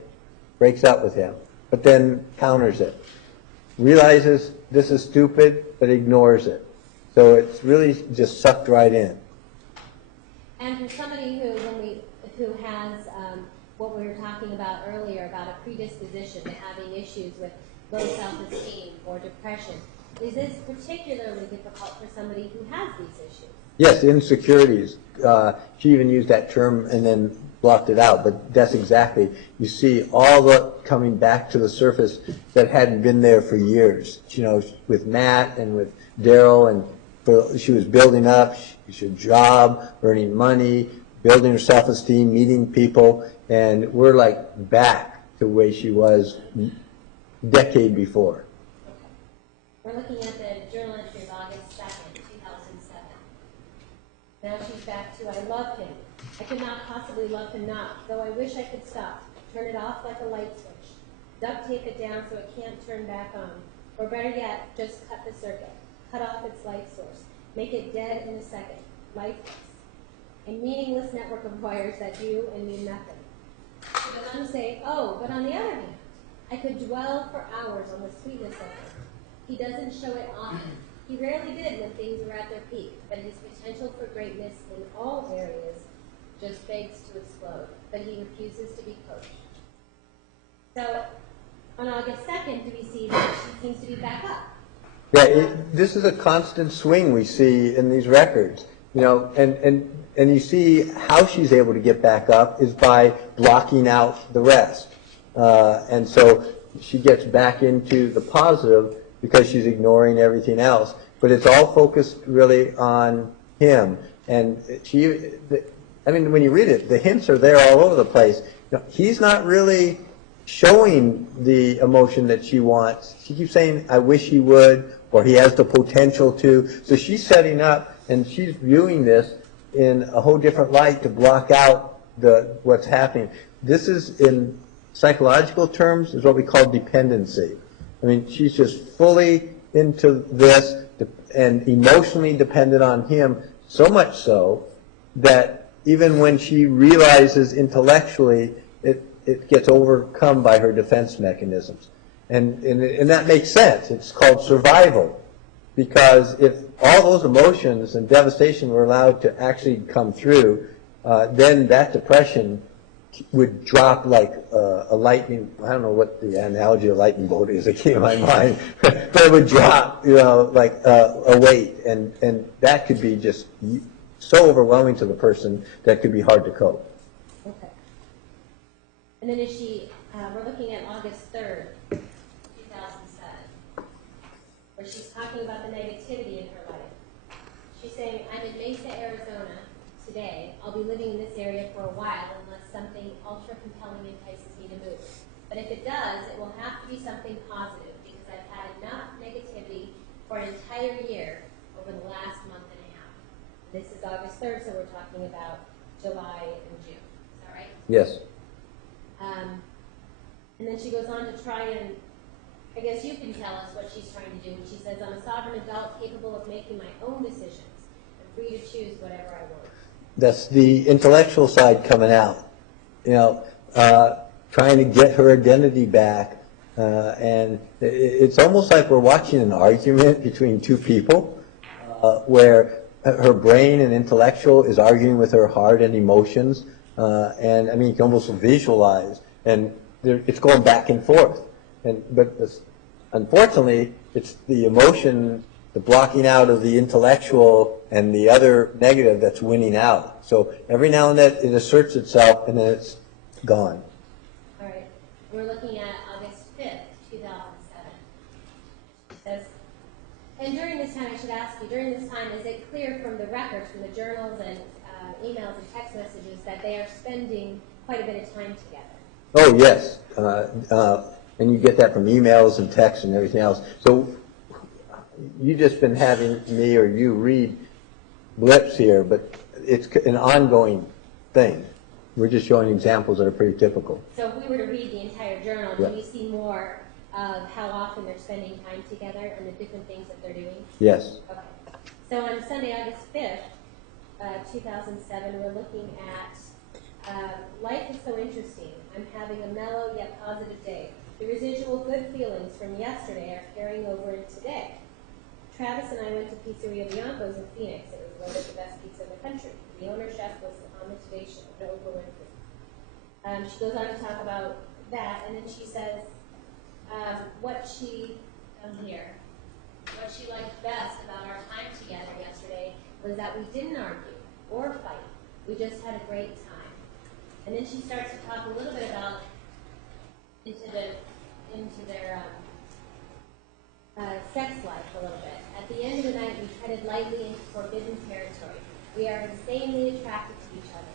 breaks out with him, but then counters it. Realizes this is stupid, but ignores it. So it's really just sucked right in. And for somebody who has what we were talking about earlier about a predisposition to having issues with low self-esteem or depression, is this particularly difficult for somebody who has these issues? Yes, insecurities. She even used that term and then blocked it out, but that's exactly, you see all the coming back to the surface that hadn't been there for years. You know, with Matt and with Daryl, and she was building up, she had a job, earning money, building her self-esteem, meeting people, and we're like back to the way she was a decade before. We're looking at the journal entry of August 2nd, 2007. Now she's back to, I love him. I could not possibly love him not, though I wish I could stop. Turn it off like a light switch. Duct tape it down so it can't turn back on. Or better yet, just cut the circuit. Cut off its light source. Make it dead in a second. Lifeless. A meaningless network of wires that do and mean nothing. She goes on to say, oh, but on the other hand, I could dwell for hours on the sweetness of it. He doesn't show it often. He rarely did when things were at their peak, but his potential for greatness in all areas just begs to explode, but he refuses to be coached. So, on August 2nd, do we see that she seems to be back up? Yeah, this is a constant swing we see in these records, you know, and you see how she's able to get back up is by blocking out the rest. And so she gets back into the positive because she's ignoring everything else. But it's all focused really on him. And I mean, when you read it, the hints are there all over the place. You know, he's not really showing the emotion that she wants. She keeps saying, I wish he would, or he has the potential to. So she's setting up, and she's viewing this in a whole different light to block out what's happening. This is, in psychological terms, is what we call dependency. I mean, she's just fully into this and emotionally dependent on him, so much so that even when she realizes intellectually, it gets overcome by her defense mechanisms. And that makes sense. It's called survival. because if all those emotions and devastation were allowed to actually come through, then that depression would drop like a lightning. I don't know what the analogy of lightning bolt is. It came to my mind, but it would drop, like a weight, and that could be just so overwhelming to the person that could be hard to cope. Okay. And then we're looking at August 3rd, 2007, where she's talking about the negativity in her life. She's saying, I'm in Mesa, Arizona today. I'll be living in this area for a while unless something ultra compelling entices me to move. But if it does, it will have to be something positive because I've had enough negativity for an entire year over the last month and a half. This is August 3rd, so we're talking about July and June. Is that right? Yes. And then she goes on to try and, I guess you can tell us what she's trying to do. She says, I'm a sovereign adult capable of making my own decisions. I'm free to choose whatever I want. That's the intellectual side coming out, trying to get her identity back. And it's almost like we're watching an argument between two people where her brain and intellectual is arguing with her heart and emotions. And I mean, you can almost visualize, and it's going back and forth. But unfortunately, it's the emotion, the blocking out of the intellectual and the other negative that's winning out. So every now and then it asserts itself and then it's gone. All right. We're looking at August 5th, 2007. It says, and during this time, I should ask you, during this time, is it clear from the records, from the journals and emails and text messages that they are spending quite a bit of time together? Oh, yes. And you get that from emails and texts and everything else. So you've just been having me or you read blips here, but it's an ongoing thing. We're just showing examples that are pretty typical. So if we were to read the entire journal, Yeah. do we see more of how often they're spending time together and the different things that they're doing? Yes. Okay. So on Sunday, August 5th, 2007, we're looking at life is so interesting. I'm having a mellow yet positive day. The residual good feelings from yesterday are carrying over into today. Travis and I went to Pizzeria Bianco's in Phoenix. It was voted the best pizza in the country. The owner chef was on the Today Show, Oprah Winfrey. She goes on to talk about that, and then she says what she liked best about our time together yesterday was that we didn't argue or fight. We just had a great time. And then she starts to talk a little bit about into their sex life a little bit. At the end of the night, we treaded lightly into forbidden territory. We are insanely attracted to each other.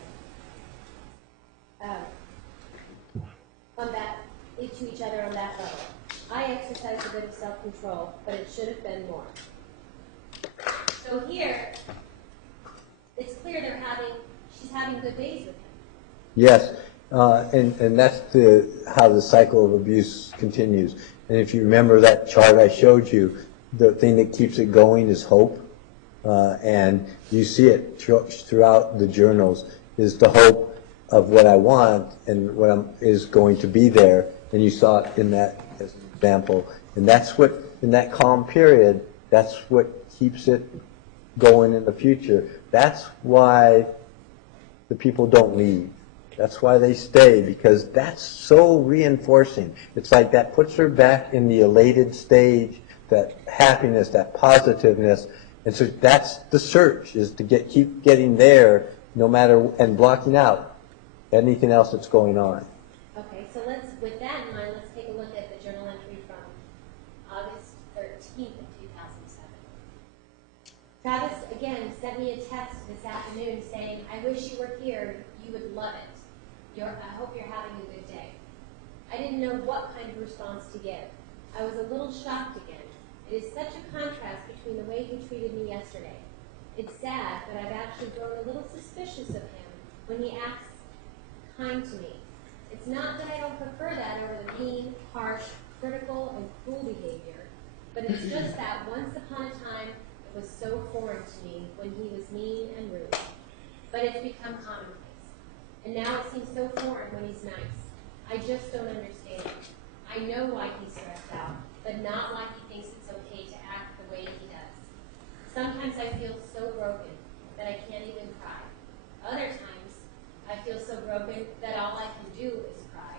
To each other on that level. I exercised a bit of self-control, but it should have been more. So here, it's clear she's having good days with him. Yes, and that's how the cycle of abuse continues. And if you remember that chart I showed you, the thing that keeps it going is hope. And you see it throughout the journals, is the hope of what I want and what is going to be there. And you saw it in that as an example. And that's what, in that calm period, that's what keeps it going in the future. That's why the people don't leave. That's why they stay, because that's so reinforcing. It's like that puts her back in the elated stage, that happiness, that positiveness. And so that's the search, is to keep getting there no matter, and blocking out anything else that's going on. Okay, so with that in mind, let's take a look at the journal entry from August 13th of 2007. Travis, again, sent me a text this afternoon saying, I wish you were here, you would love it. I hope you're having a good day. I didn't know what kind of response to give. I was a little shocked again. It is such a contrast between the way he treated me yesterday. It's sad, but I've actually grown a little suspicious of him when he acts kind to me. It's not that I don't prefer that over the mean, harsh, critical, and cruel behavior, but it's just that once upon a time it was so foreign to me when he was mean and rude. But it's become commonplace. And now it seems so foreign when he's nice. I just don't understand. I know why he's stressed out, but not why he thinks it's okay to act the way he does. Sometimes I feel so broken that I can't even cry. Other times, I feel so broken that all I can do is cry.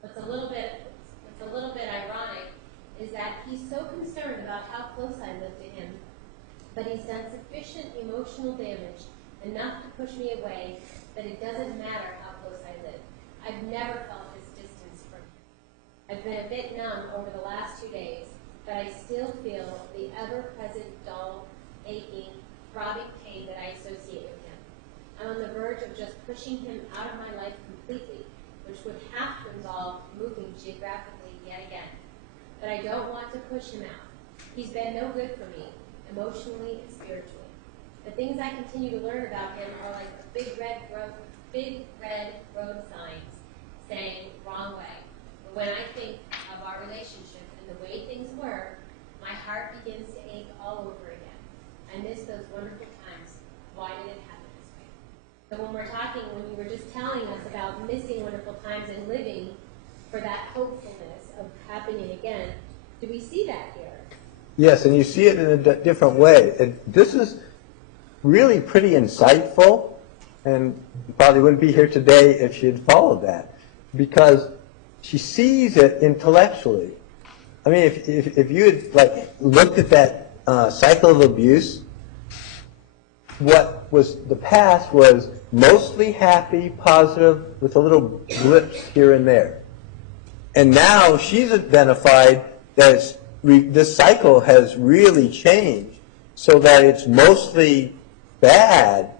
What's a little bit ironic is that he's so concerned about how close I live to him, but he's done sufficient emotional damage, enough to push me away, that it doesn't matter how close I live. I've never felt this distance from him. I've been a bit numb over the last 2 days, but I still feel the ever-present dull, aching, throbbing pain that I associate with him. I'm on the verge of just pushing him out of my life completely, which would have to involve moving geographically yet again. But I don't want to push him out. He's been no good for me, emotionally and spiritually. The things I continue to learn about him are like big red road signs saying wrong way. But when I think of our relationship and the way things were, my heart begins to ache all over again. I miss those wonderful times. Why did it happen this way? So when you were just telling us about missing wonderful times and living for that hopefulness of happening again, do we see that here? Yes, and you see it in a different way. This is really pretty insightful, and probably wouldn't be here today if she had followed that, because she sees it intellectually. I mean, if you had like looked at that cycle of abuse, what was the past was mostly happy, positive, with a little blips here and there. And now she's identified that this cycle has really changed so that it's mostly bad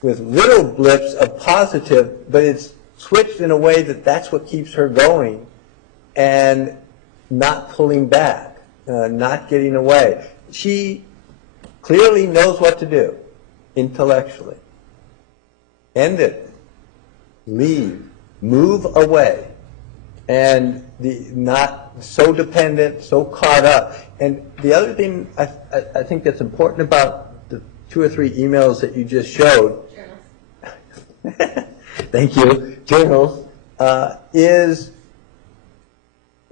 with little blips of positive, but it's switched in a way that that's what keeps her going and not pulling back, not getting away. She clearly knows what to do intellectually. End it. Leave. Move away. And not so dependent, so caught up. And the other thing I think that's important about the 2 or 3 emails that you just showed, Journals. thank you, journals, is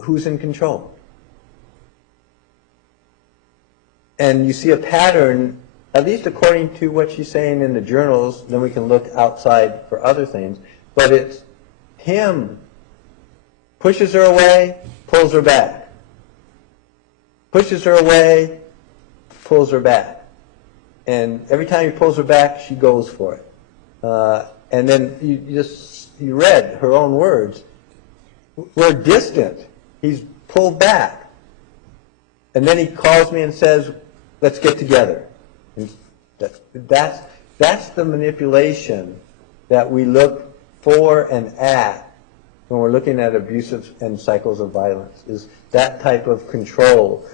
who's in control. And you see a pattern, at least according to what she's saying in the journals, then we can look outside for other things, but it's him. Pushes her away, pulls her back. Pushes her away, pulls her back. And every time he pulls her back, she goes for it. And then you read her own words. We're distant. He's pulled back. And then he calls me and says, let's get together. And that's the manipulation that we look for and at when we're looking at abusive and cycles of violence, is that type of control.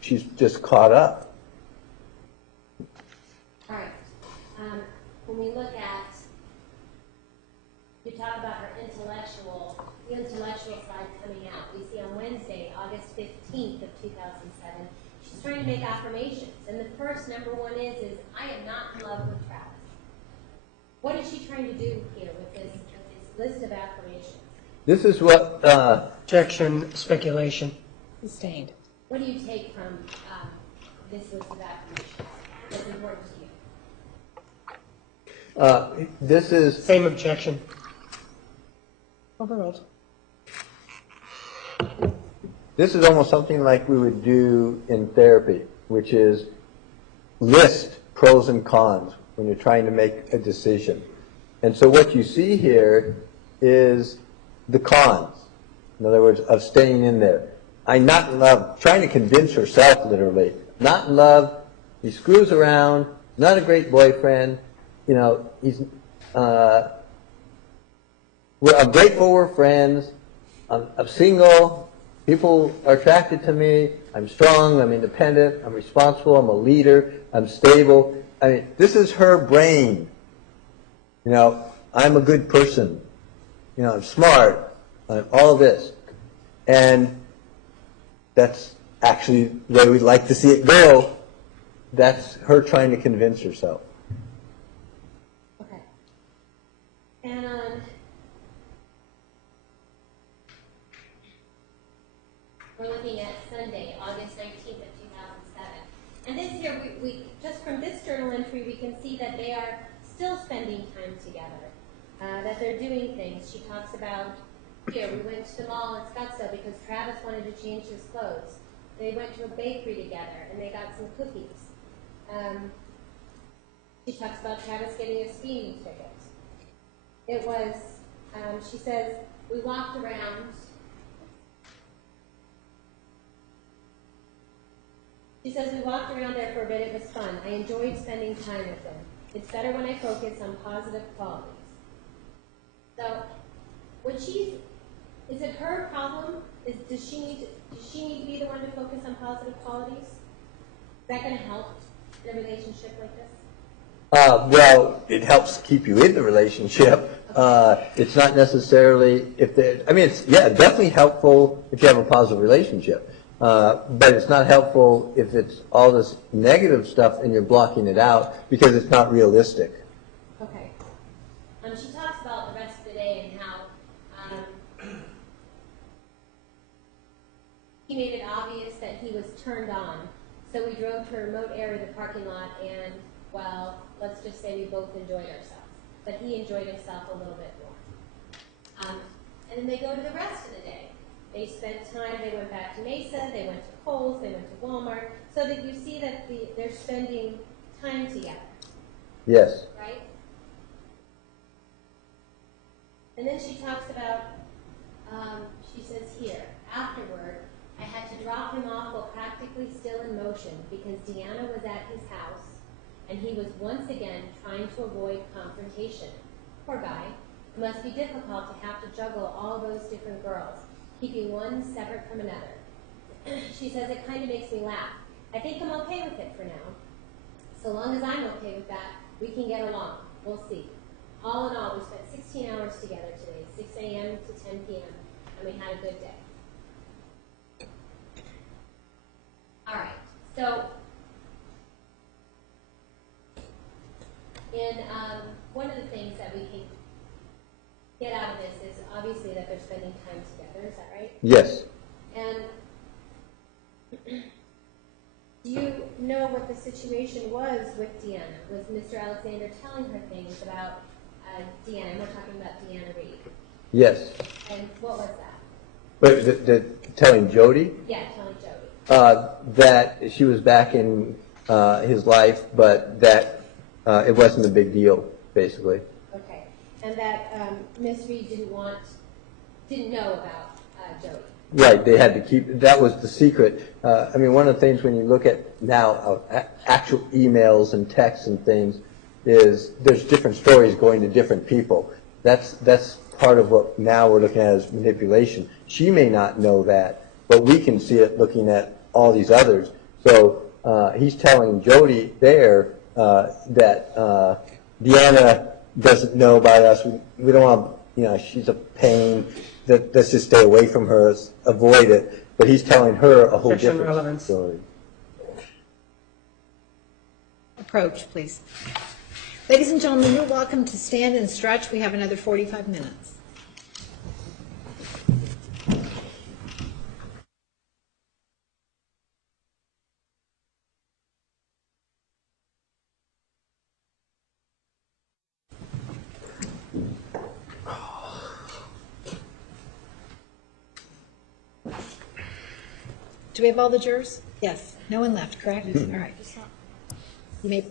She's just caught up. All right. When we look at, you talk about her the intellectual side coming out. We see on Wednesday, August 15th of 2007, she's trying to make affirmations. And the first, number one is I am not in love with Travis. What is she trying to do here with this list of affirmations? This is what... Objection, speculation. Sustained. What do you take from this list of affirmations that's important to you? this is... Same objection. Overruled. This is almost something like we would do in therapy, which is list pros and cons when you're trying to make a decision. And so what you see here is the cons, in other words, of staying in there. I'm not in love, trying to convince herself literally, not in love, he screws around, not a great boyfriend, he's, I'm grateful we're friends, I'm single, people are attracted to me, I'm strong, I'm independent, I'm responsible, I'm a leader, I'm stable. I mean, this is her brain. I'm a good person. I'm smart. I'm all this. And that's actually the way we'd like to see it go. That's her trying to convince herself. Okay. And we're looking at Sunday, August 19th of see that they are still spending time together, that they're doing things. She talks about, here, we went to the mall in Scottsdale because Travis wanted to change his clothes. They went to a bakery together and they got some cookies. She talks about Travis getting a speeding ticket. It was, she says, we walked around. She says, we walked around there for a bit. It was fun. I enjoyed spending time with them. It's better when I focus on positive qualities. So, is it her problem? Does she need to be the one to focus on positive qualities? Is that going to help in a relationship like this? Well, it helps keep you in the relationship. It's not necessarily it's definitely helpful if you have a positive relationship. But it's not helpful if it's all this negative stuff and you're blocking it out because it's not realistic. Okay. She talks about the rest of the day and how he made it obvious that he was turned on. So we drove to a remote area of the parking lot and, well, let's just say we both enjoyed ourselves. But he enjoyed himself a little bit more. And then they go to the rest of the day. They spent time, they went back to Mesa, they went to Kohl's, they went to Walmart, so that you see that they're spending time together. Yes. Right? And then she talks about, she says here, afterward, I had to drop him off while practically still in motion because Deanna was at his house and he was once again trying to avoid confrontation. Poor guy. It must be difficult to have to juggle all those different girls, keeping one separate from another. She says, it kind of makes me laugh. I think I'm okay with it for now. So long as I'm okay with that, we can get along. We'll see. All in all, we spent 16 hours together today, 6 a.m. to 10 p.m., and we had a good day. All right, so in one of the things that we can get out of this is obviously that they're spending time together. Is that right? Yes. And do you know what the situation was with Deanna? Was Mr. Alexander telling her things about Deanna? We're talking about Deanna Reed. Yes. And what was that? But telling Jodi? Yeah, telling Jodi. That she was back in his life, but that it wasn't a big deal, basically. Okay. And that Miss Reed didn't know about Jodi. Right, they had to keep, that was the secret. One of the things when you look at now actual emails and texts and things is there's different stories going to different people. That's part of what now we're looking at as manipulation. She may not know that, but we can see it looking at all these others. So he's telling Jodi there that Deanna doesn't know about us. We don't want, she's a pain. Let's just stay away from her, avoid it. But he's telling her a whole Section different relevance. story. Approach, please. Ladies and gentlemen, you're welcome to stand and stretch. We have another 45 minutes. Do we have all the jurors? Yes. No one left, correct? All right. You may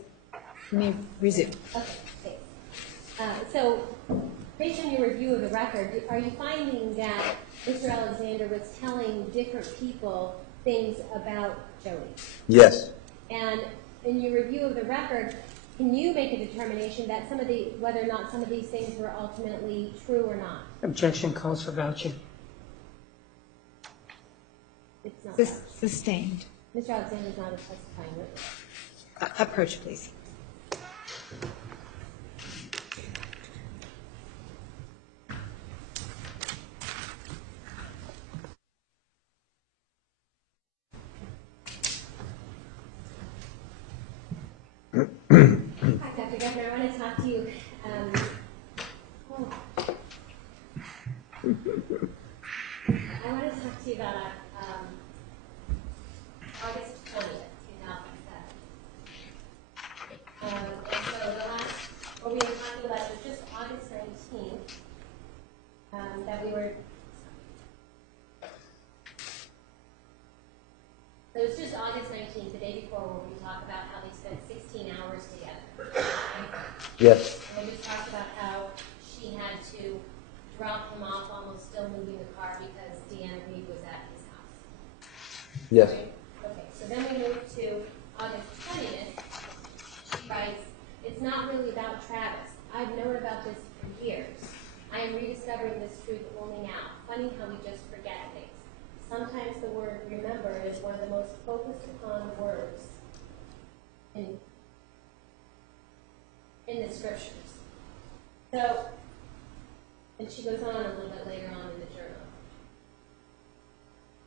resume. Okay, thanks. So, based on your review of the record, are you finding that Mr. Alexander was telling different people things about Jodi? Yes. And in your review of the record, can you make a determination that whether or not some of these things were ultimately true or not? Objection calls for vouching. It's not. Sustained. Mr. Alexander is not a testifying witness. Approach, please. Hi, Dr. Governor. I want to talk to you. I want to talk to you about August 20th, 2007. And so that we were. So it was just August 19th, the day before, where we talked about how they spent 16 hours together. Right? Yes. And we just talked about how she had to drop him off almost still moving the car because Deanna Reed was at his house. Yes. Right? Okay, so then we move to August 20th. She writes, "It's not really about Travis. I've known about this for years. I am rediscovering this truth only now. Funny how we just forget things. Sometimes the word remember is one of the most focused upon words in the scriptures." So, and she goes on a little bit later on in the journal.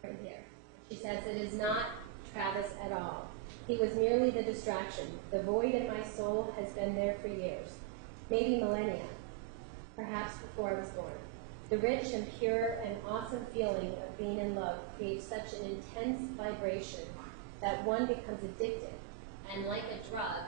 Right here. She says, "It is not Travis at all. He was merely the distraction. The void in my soul has been there for years, maybe millennia, perhaps before I was born. The rich and pure and awesome feeling of being in love creates such an intense vibration that one becomes addicted, and like a drug,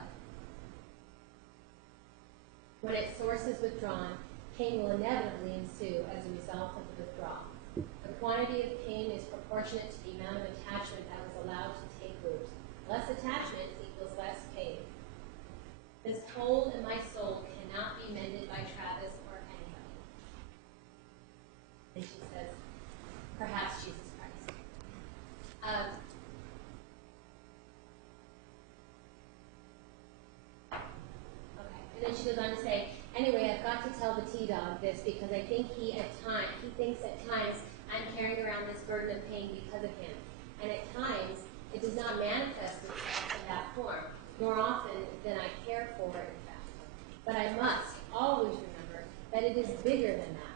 when its source is withdrawn, pain will inevitably ensue as a result of the withdrawal. The quantity of pain is proportionate to the amount of attachment that was allowed to take root. Less attachment equals less pain. This hole in my soul cannot be mended by Travis or anybody." And she says, "Perhaps Jesus Christ." Okay, and then she goes on to say, "Anyway, I've got to tell the T-Dog this because I think he thinks at times I'm carrying around this burden of pain because of him. And at times, it does not manifest itself in that form, nor often than I care for it, in fact. But I must always remember that it is bigger than that.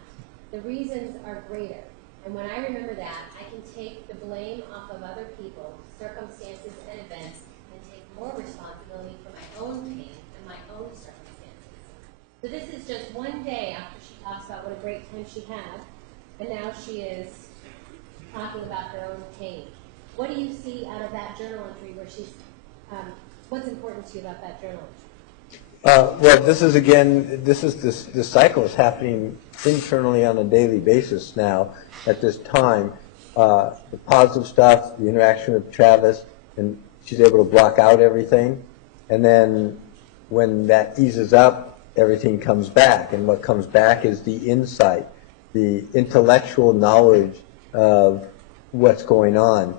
The reasons are greater. And when I remember that, I can take the blame off of other people, circumstances, and events, and take more responsibility for my own pain and my own circumstances." So this is just one day after she talks about what a great time she had, and now she is talking about her own pain. What do you see out of that journal entry where she's, what's important to you about that journal entry? Well, this cycle is happening internally on a daily basis now at this time. The positive stuff, the interaction with Travis, and she's able to block out everything. And then when that eases up, everything comes back. And what comes back is the insight, the intellectual knowledge of what's going on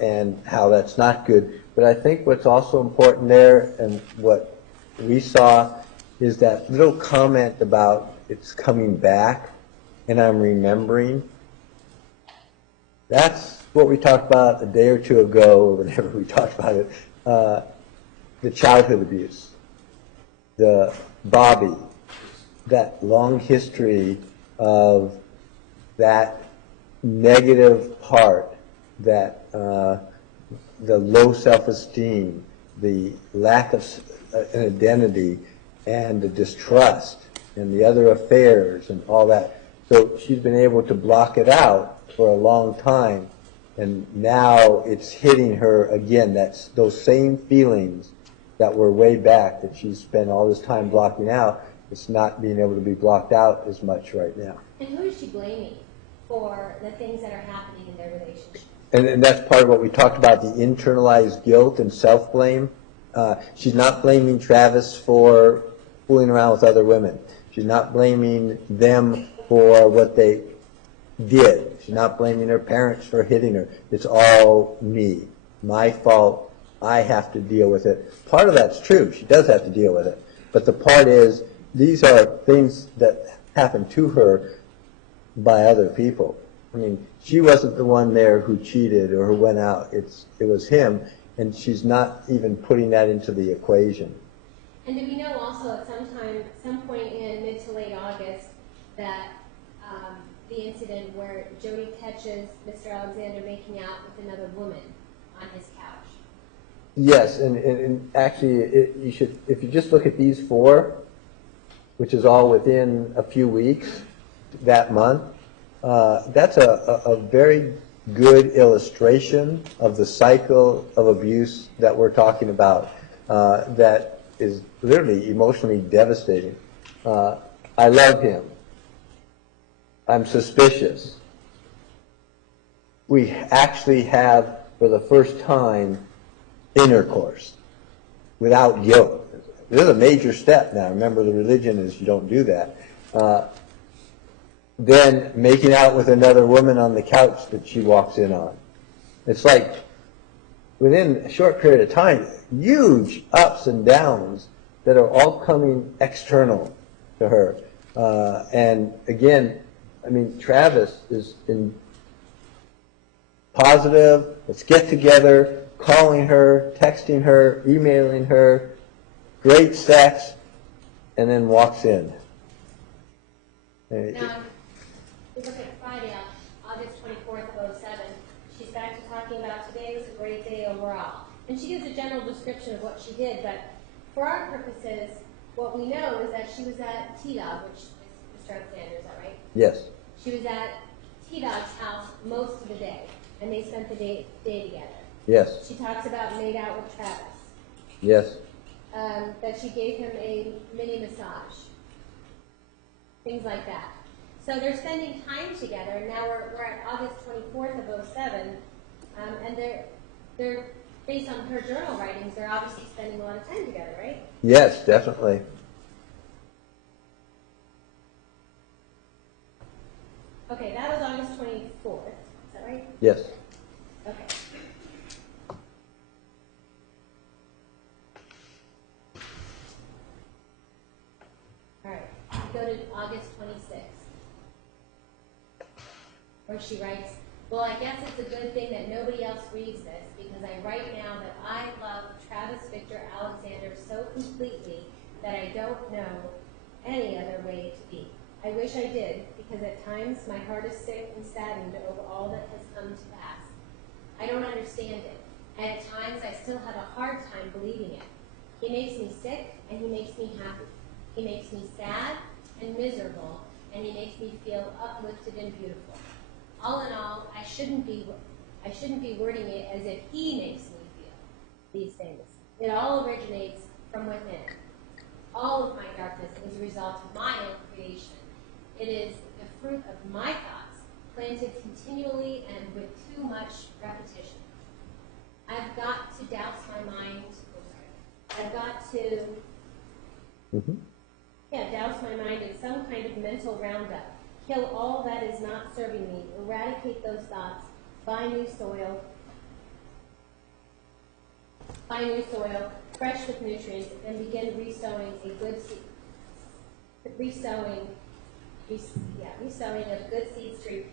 and how that's not good. But I think what's also important there, and what we saw, is that little comment about it's coming back and I'm remembering. That's what we talked about a day or two ago, or whenever we talked about it, the childhood abuse, the Bobby, that long history of that negative part, that the low self-esteem, the lack of an identity, and the distrust, and the other affairs, and all that. So she's been able to block it out for a long time, and now it's hitting her again. That's those same feelings that were way back that she's spent all this time blocking out. It's not being able to be blocked out as much right now. And who is she blaming for the things that are happening in their relationship? And that's part of what we talked about, the internalized guilt and self-blame. She's not blaming Travis for fooling around with other women. She's not blaming them for what they did. She's not blaming her parents for hitting her. It's all me, my fault. I have to deal with it. Part of that's true. She does have to deal with it. But the part is, these are things that happened to her by other people. I mean, she wasn't the one there who cheated or who went out. It was him, and she's not even putting that into the equation. And do we know also at some point in mid to late August, that the incident where Jodi catches Mr. Alexander making out with another woman on his couch? Yes, and actually, you should, if you just look at these four, which is all within a few weeks that month, that's a very good illustration of the cycle of abuse that we're talking about, that is literally emotionally devastating. I love him. I'm suspicious. We actually have, for the first time, intercourse without guilt. This is a major step now. Remember, the religion is you don't do that. Then making out with another woman on the couch that she walks in on. It's like, within a short period of time, huge ups and downs that are all coming external to her. And again, I mean, Travis is in positive, let's get together, calling her, texting her, emailing her, great sex, and then walks in. Now, we look at Friday, August 24th of '07. She's back to talking about today was a great day overall. And she gives a general description of what she did, but for our purposes, what we know is that she was at T-Dog, which is Mr. Alexander, is that right? Yes. She was at T-Dog's house most of the day, and they spent the day together. Yes. She talks about made out with Travis, Yes. that she gave him a mini massage, things like that. So they're spending time together, and now we're at August 24th of '07, and they're based on her journal writings, they're obviously spending a lot of time together, right? Yes, definitely. Okay, that was August 24th, is that right? Yes. Okay. All right, we go to August 26th, where she writes, well, I guess it's a good thing that nobody else reads this, because I write now that I love Travis Victor Alexander so completely that I don't know any other way to be. I wish I did, because at times my heart is sick and saddened over all that has come to pass. I don't understand it, and at times I still have a hard time believing it. He makes me sick, and he makes me happy. He makes me sad and miserable, and he makes me feel uplifted and beautiful. All in all, I shouldn't be wording it as if he makes me feel these things. It all originates from within. All of my darkness is a result of my own creation. It is the fruit of my thoughts, planted continually and with too much repetition. I've got to douse my mind. I've got to douse my mind in some kind of mental roundup. Kill all that is not serving me. Eradicate those thoughts. Buy new soil, fresh with nutrients, and begin resowing a good seed. Resowing of good seeds to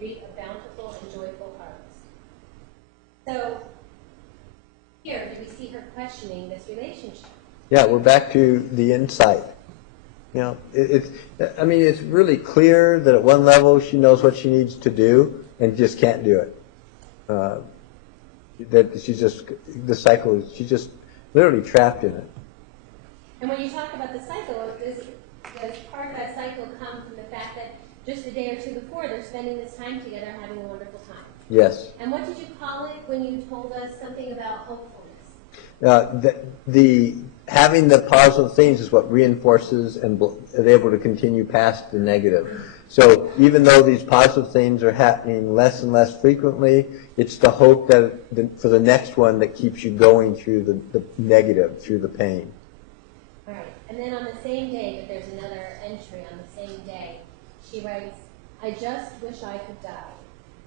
reap a bountiful and joyful harvest. So here, do we see her questioning this relationship? Yeah, we're back to the insight. You know, I mean, it's really clear that at one level she knows what she needs to do and just can't do it. That she's just, she's just literally trapped in it. And when you talk about the cycle, does part of that cycle come from the fact that just a day or two before they're spending this time together having a wonderful time? Yes. And what did you call it when you told us something about hopefulness? The having the positive things is what reinforces and is able to continue past the negative. So even though these positive things are happening less and less frequently, it's the hope that for the next one that keeps you going through the negative, through the pain. All right. And then on the same day, but there's another entry on the same day, she writes, I just wish I could die.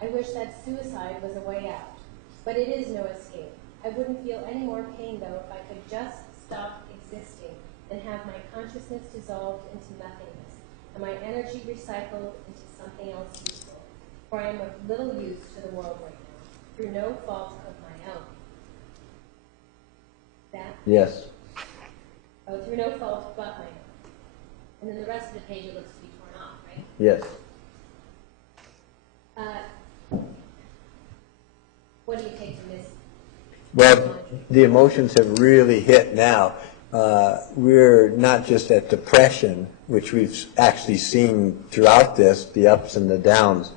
I wish that suicide was a way out. But it is no escape. I wouldn't feel any more pain, though, if I could just stop existing and have my consciousness dissolved into nothingness and my energy recycled into something else useful. For I am of little use to the world right now, through no fault of my own. That? Yes. Oh, through no fault but my own. And then the rest of the page, it looks to be torn off, right? Yes. What do you take from this? Well, the emotions have really hit now. We're not just at depression, which we've actually seen throughout this, the ups and the downs,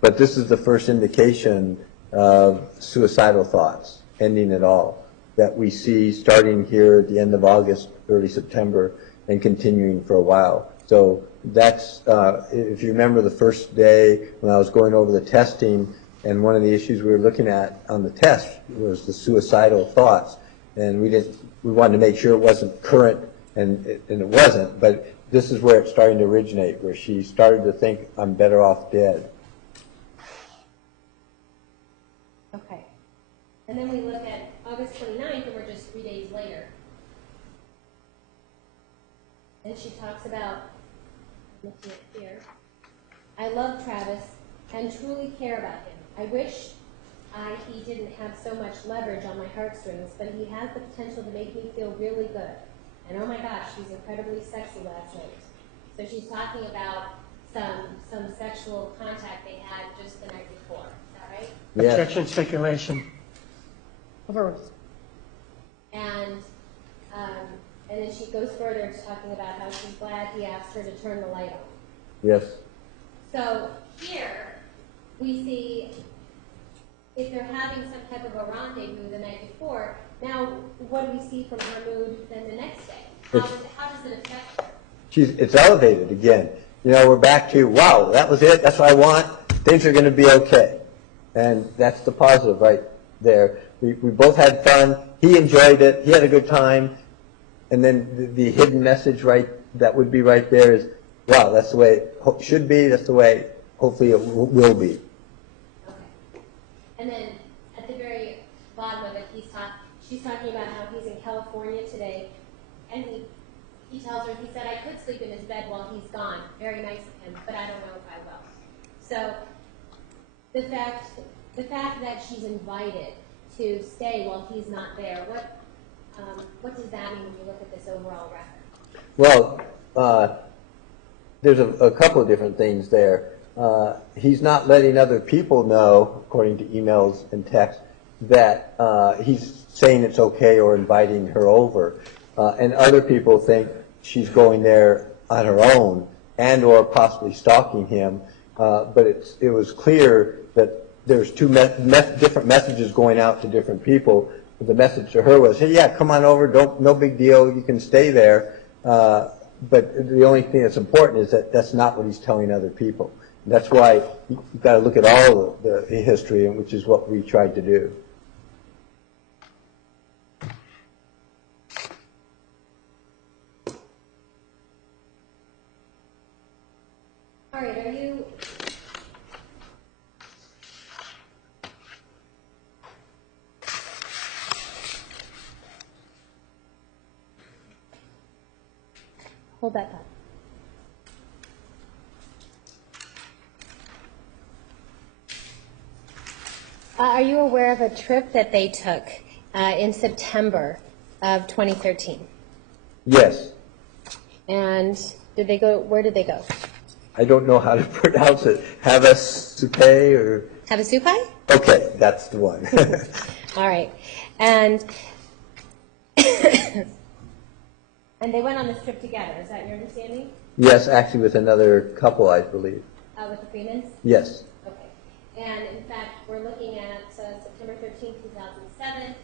but this is the first indication of suicidal thoughts, ending it all, that we see starting here at the end of August, early September, and continuing for a while. So that's, if you remember the first day when I was going over the testing, and one of the issues we were looking at on the test was the suicidal thoughts. And we wanted to make sure it wasn't current, and it wasn't, but this is where it's starting to originate, where she started to think, I'm better off dead. Okay. And then we look at August 29th, and we're just 3 days later. And she talks about, I'm looking at here, I love Travis and truly care about him. I wish he didn't have so much leverage on my heartstrings, but he has the potential to make me feel really good. And oh my gosh, he's incredibly sexy last night. So she's talking about some sexual contact they had just the night before. Is that right? Yes. Objection, speculation. Overruled. And then she goes further to talking about how she's glad he asked her to turn the light on. Yes. So here we see if they're having some type of a rendezvous the night before, now what do we see from her mood then the next day? How does it affect her? It's elevated again. You know, we're back to, wow, that was it, that's what I want, things are going to be okay. And that's the positive right there. We both had fun, he enjoyed it, he had a good time, and then the hidden message right that would be right there is, wow, that's the way it should be, that's the way hopefully it will be. Okay. And then at the very bottom of it, she's talking about how he's in California today, and he tells her, he said, I could sleep in his bed while he's gone. Very nice of him, but I don't know if I will. So the fact that she's invited to stay while he's not there, what does that mean when you look at this overall record? Well, there's a couple of different things there. He's not letting other people know, according to emails and texts, that he's saying it's okay or inviting her over. And other people think she's going there on her own and or possibly stalking him. But it was clear that there's two different messages going out to different people. The message to her was, hey, yeah, come on over, no big deal, you can stay there. But the only thing that's important is that that's not what he's telling other people. That's why you've got to look at all of the history, which is what we tried to do. All right, are you... Hold that thought. Are you aware of a trip that they took in September of 2013? Yes. And did they go? Where did they go? I don't know how to pronounce it. Havasupai or... Havasupai? Okay, that's the one. All right. And and they went on this trip together. Is that your understanding? Yes, actually with another couple, I believe. With the Freemans? Yes. Okay. And in fact, we're looking at September 13th, 2007.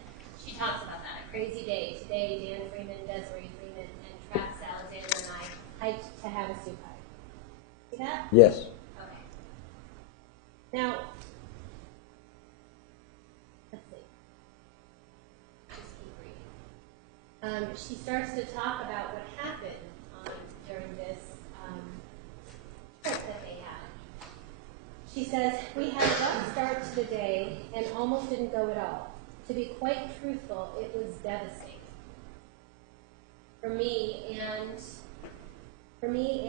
She talks about that. A crazy day. Today, Dan Freeman, Desiree Freeman, and Travis Alexander and I hiked to Havasupai. See that? Yes. Okay. Now, let's see. Just keep reading. She starts to talk about what happened during this trip that they had. She says, we had a rough start to the day and almost didn't go at all. To be quite truthful, it was devastating. For me,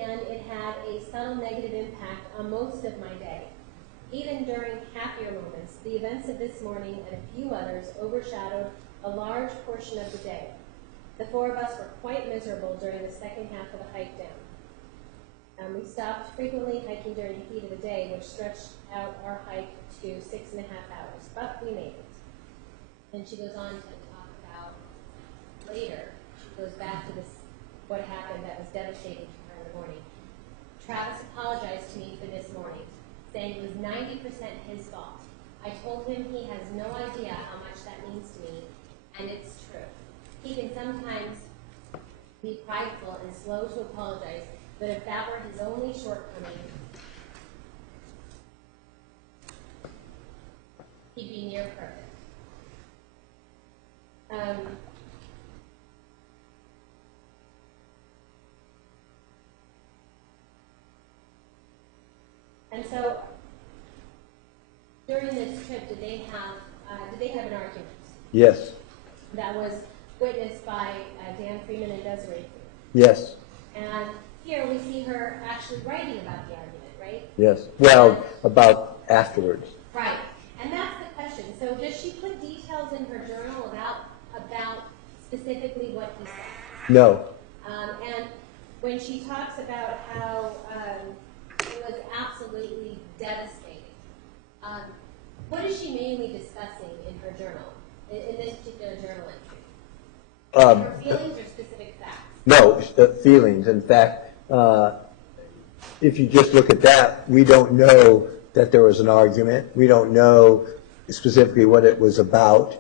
and it had a subtle negative impact on most of my day. Even during happier moments, the events of this morning and a few others overshadowed a large portion of the day. The four of us were quite miserable during the second half of the hike down. We stopped frequently hiking during the heat of the day, which stretched out our hike to 6.5 hours, but we made it. Then she goes on to talk about later, she goes back to this, what happened that was devastating to her in the morning. Travis apologized to me for this morning, saying it was 90% his fault. I told him he has no idea how much that means to me, and it's true. He can sometimes be prideful and slow to apologize, but if that were his only shortcoming, he'd be near perfect. And so, during this trip, did they have an argument? Yes. That was witnessed by Dan Freeman and Desiree Freeman. Yes. And here we see her actually writing about the argument, right? Yes. Well, about afterwards. Right. And that's the question. So does she put details in her journal about specifically what he said? No. And when she talks about how it was absolutely devastating, what is she mainly discussing in her journal, in this particular journal entry? Her feelings or specific facts? No, feelings. In fact, if you just look at that, we don't know that there was an argument. We don't know specifically what it was about.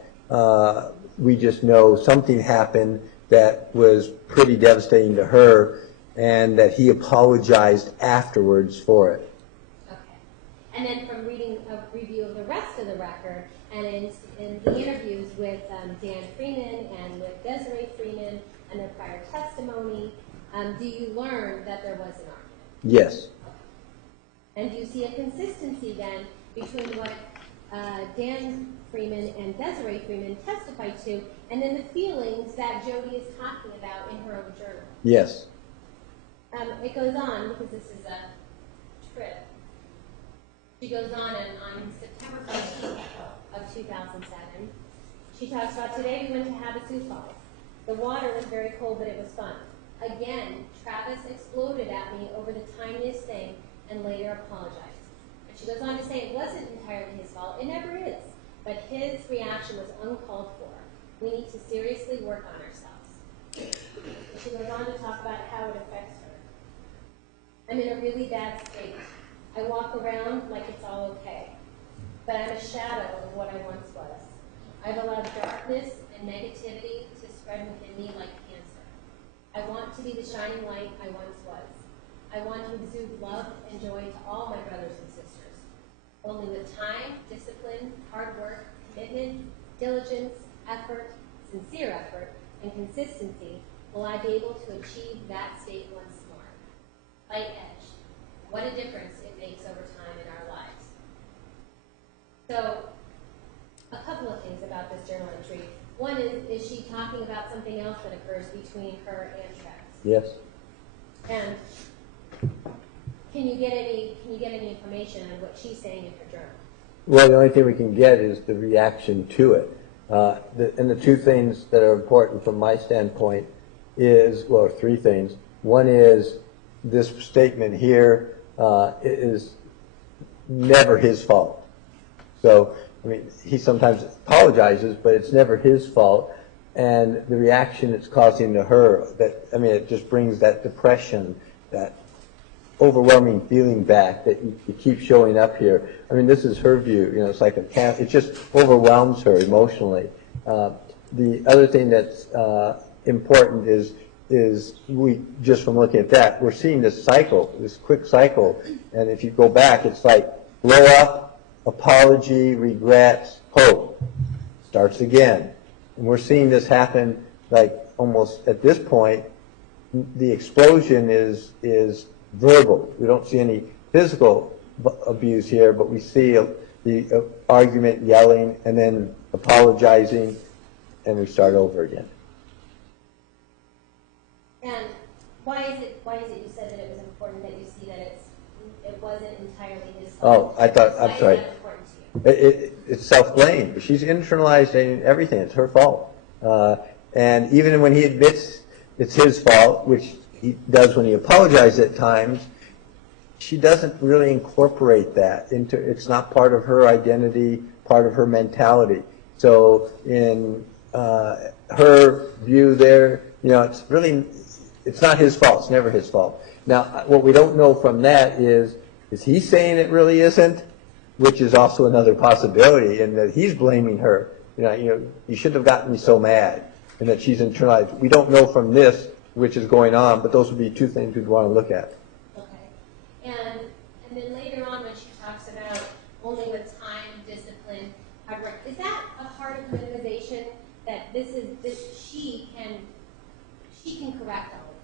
We just know something happened that was pretty devastating to her, and that he apologized afterwards for it. Okay. And then from reading a review of the rest of the record, and in the interviews with Dan Freeman and with Desiree Freeman and their prior testimony, do you learn that there was an argument? Yes. And do you see a consistency then between what Dan Freeman and Desiree Freeman testified to, and then the feelings that Jodi is talking about in her own journal? Yes. It goes on, because this is a trip. She goes on, and on September 14th of 2007, she talks about, today we went to Havasu Falls. The water was very cold, but it was fun. Again, Travis exploded at me over the tiniest thing and later apologized. And she goes on to say it wasn't entirely his fault. It never is. But his reaction was uncalled for. We need to seriously work on ourselves. And she goes on to talk about how it affects her. I'm in a really bad state. I walk around like it's all okay. But I'm a shadow of what I once was. I've allowed darkness and negativity to spread within me like cancer. I want to be the shining light I once was. I want to exude love and joy to all my brothers and sisters. Only with time, discipline, hard work, commitment, diligence, effort, sincere effort, and consistency will I be able to achieve that state once more. Light edge. What a difference it makes over time in our lives. So, a couple of things about this journal entry. One is she talking about something else that occurs between her and Travis? Yes. And can you get any information on what she's saying in her journal? Well, the only thing we can get is the reaction to it. And the two things that are important from my standpoint is, well, three things. One is this statement here is never his fault. So, I mean, he sometimes apologizes, but it's never his fault. And the reaction it's causing to her, that, I mean, it just brings that depression, that overwhelming feeling back that you keep showing up here. I mean, this is her view. You know, it's like it just overwhelms her emotionally. The other thing that's important is we, just from looking at that, we're seeing this cycle, this quick cycle. And if you go back, it's like blow up, apology, regrets, hope. Starts again. And we're seeing this happen like almost at this point. The explosion is verbal. We don't see any physical abuse here, but we see the argument, yelling, and then apologizing, and we start over again. And why is it you said that it was important that you see that it wasn't entirely his fault? Oh, I'm sorry. Why is that important to you? It's self-blame. She's internalizing everything. It's her fault. And even when he admits it's his fault, which he does when he apologizes at times, she doesn't really incorporate that into, it's not part of her identity, part of her mentality. So in her view there, you know, it's not his fault. It's never his fault. Now, what we don't know from that is he saying it really isn't, which is also another possibility, and that he's blaming her. You know, you shouldn't have gotten me so mad, and that she's internalized. We don't know from this which is going on, but those would be two things we'd want to look at. Okay. And then later on when she talks about only with time, discipline, hard work, is that a part of minimization that she can correct all of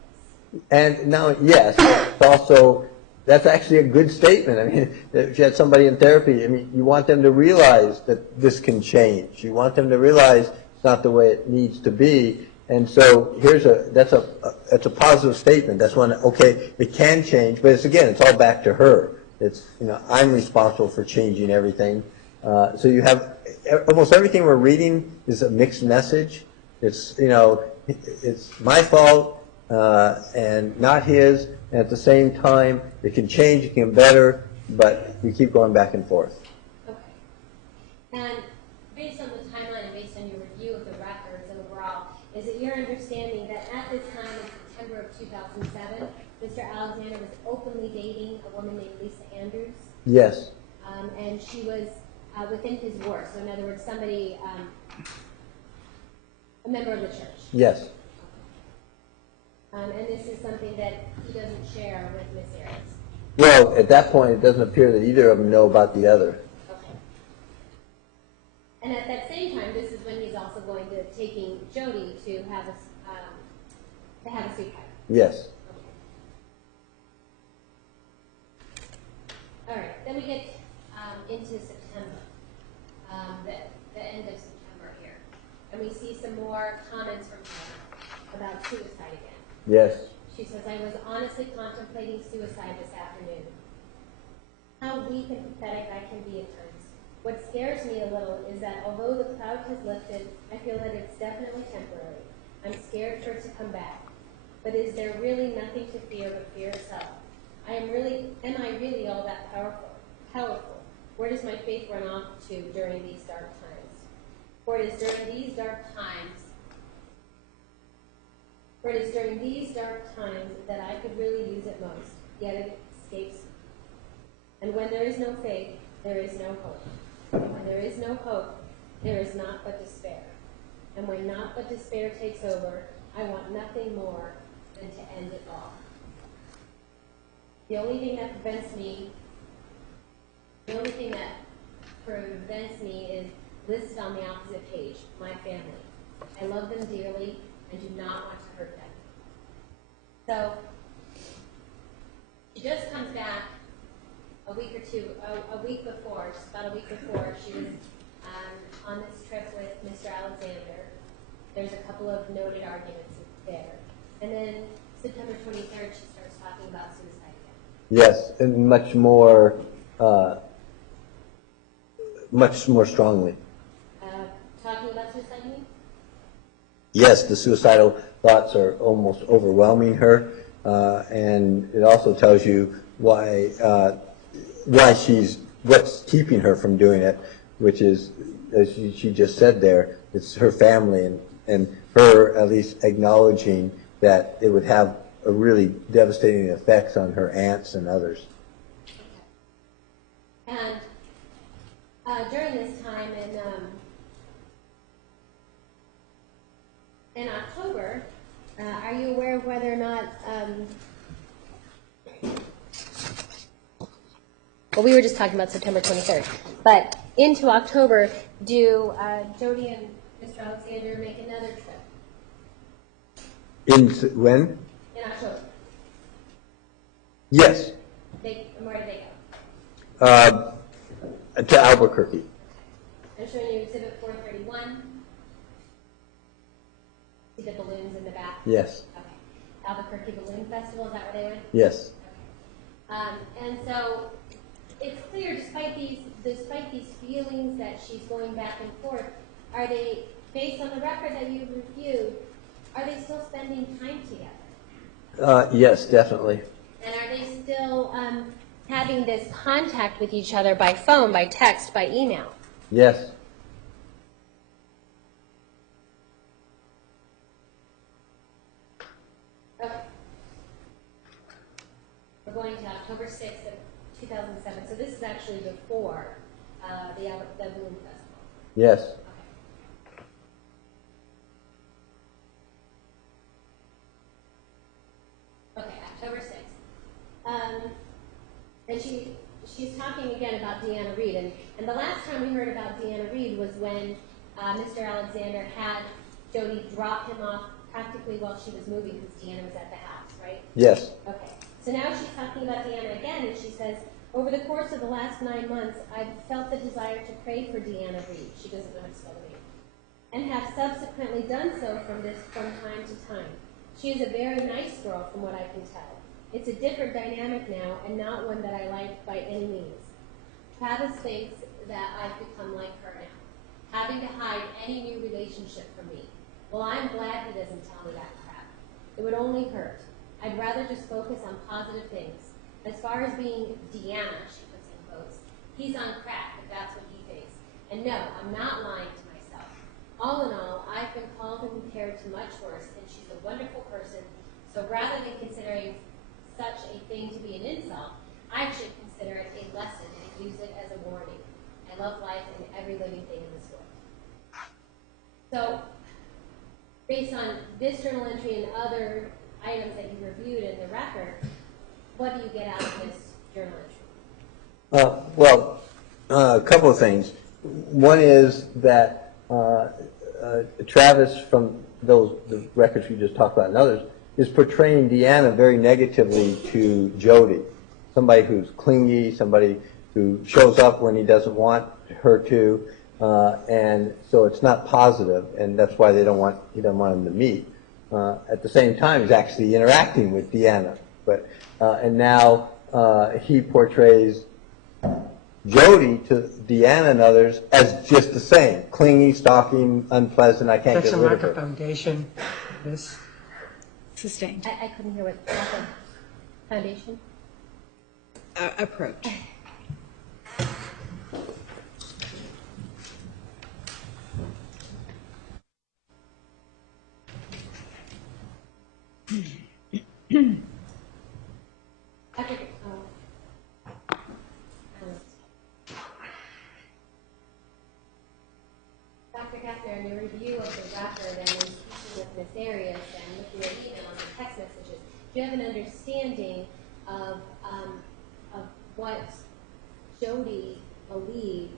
this? And now, yes, it's also, that's actually a good statement. I mean, if you had somebody in therapy, I mean, you want them to realize that this can change. You want them to realize it's not the way it needs to be. And so that's a positive statement. That's one, okay, it can change, but it's all back to her. It's, I'm responsible for changing everything. So you have, almost everything we're reading is a mixed message. It's, it's my fault, and not his, and at the same time, it can change, it can better, but we keep going back and forth. Okay. And based on the timeline and based on your review of the records overall, is it your understanding that at this time in September of 2007, Mr. Alexander was openly dating a woman named Lisa Andrews? Yes. And she was within his ward, so in other words, somebody, a member of the church? Yes. And this is something that he doesn't share with Miss Arias? Well, at that point, it doesn't appear that either of them know about the other. Okay. And at that same time, this is when he's also going to taking Jodi to have a sweet hike. Yes. All right, then we get into September, the end of September here. And we see some more comments from her about suicide again. Yes. She says, I was honestly contemplating suicide this afternoon. How weak and pathetic I can be at times. What scares me a little is that although the cloud has lifted, I feel that it's definitely temporary. I'm scared for it to come back. But is there really nothing to fear but fear itself? Am I really all that powerful? Where does my faith run off to during these dark times? For it is during these dark times that I could really use it most, yet it escapes me. And when there is no faith, there is no hope. And when there is no hope, there is naught but despair. And when naught but despair takes over, I want nothing more than to end it all. The only thing that prevents me is listed on the opposite page, my family. I love them dearly and do not want to hurt them. So, she just comes back a week before, just about a week before, she was on this trip with Mr. Alexander. There's a couple of noted arguments there. And then September 23rd, she starts talking about suicide again. Yes, and much more strongly. Talking about suicide, you mean? Yes, the suicidal thoughts are almost overwhelming her, and it also tells you why what's keeping her from doing it, which is, as she just said there, it's her family and her at least acknowledging that it would have a really devastating effects on her aunts and others. Okay. And during this time in October, are you aware of whether or not, well, we were just talking about September 23rd, but into October, do Jodi and Mr. Alexander make another trip? When? In October. Yes. Where do they go? To Albuquerque. I'm showing you Exhibit 431. See the balloons in the back? Yes. Okay. Albuquerque Balloon Festival, is that where they went? Yes. Okay. And so it's clear, despite these feelings that she's going back and forth, are they, based on the record that you've reviewed, are they still spending time together? Yes, definitely. And are they still having this contact with each other by phone, by text, by email? Yes. Okay. We're going to October 6th of 2007. So this is actually before the Balloon Festival. Yes. Okay. And she's talking again about Deanna Reed, and the last time we heard about Deanna Reed was when Mr. Alexander had Jodi drop him off practically while she was moving because Deanna was at the house, right? Yes. Okay. So now she's talking about Deanna again, and she says, over the course of the last 9 months, I've felt the desire to pray for Deanna Reed. She doesn't know how to spell the name. And have subsequently done so from time to time. She is a very nice girl from what I can tell. It's a different dynamic now and not one that I like by any means. Travis thinks that I've become like her now, having to hide any new relationship from me. Well, I'm glad he doesn't tell me that crap. It would only hurt. I'd rather just focus on positive things. As far as being Deanna, she puts in quotes, he's on crack if that's what he thinks. And no, I'm not lying to myself. All in all, I've been called and compared to much worse, and she's a wonderful person. So rather than considering such a thing to be an insult, I should consider it a lesson and use it as a warning. I love life and every living thing in this world. So, based on this journal entry and other items that you reviewed in the record, what do you get out of this journal entry? Well, a couple of things. One is that Travis, from the records we just talked about and others, is portraying Deanna very negatively to Jodi. Somebody who's clingy, somebody who shows up when he doesn't want her to, and so it's not positive, and that's why he doesn't want him to meet. At the same time, he's actually interacting with Deanna, but and now he portrays Jodi to Deanna and others as just the same, clingy, stalking, unpleasant. I can't get rid of her. Foundation. This. Sustained. I couldn't hear what the foundation. Approach. Dr. Kessler, in your review of the record and in speaking with Ms. Arias and looking at emails and text messages, do you have an understanding of what Jodi believed,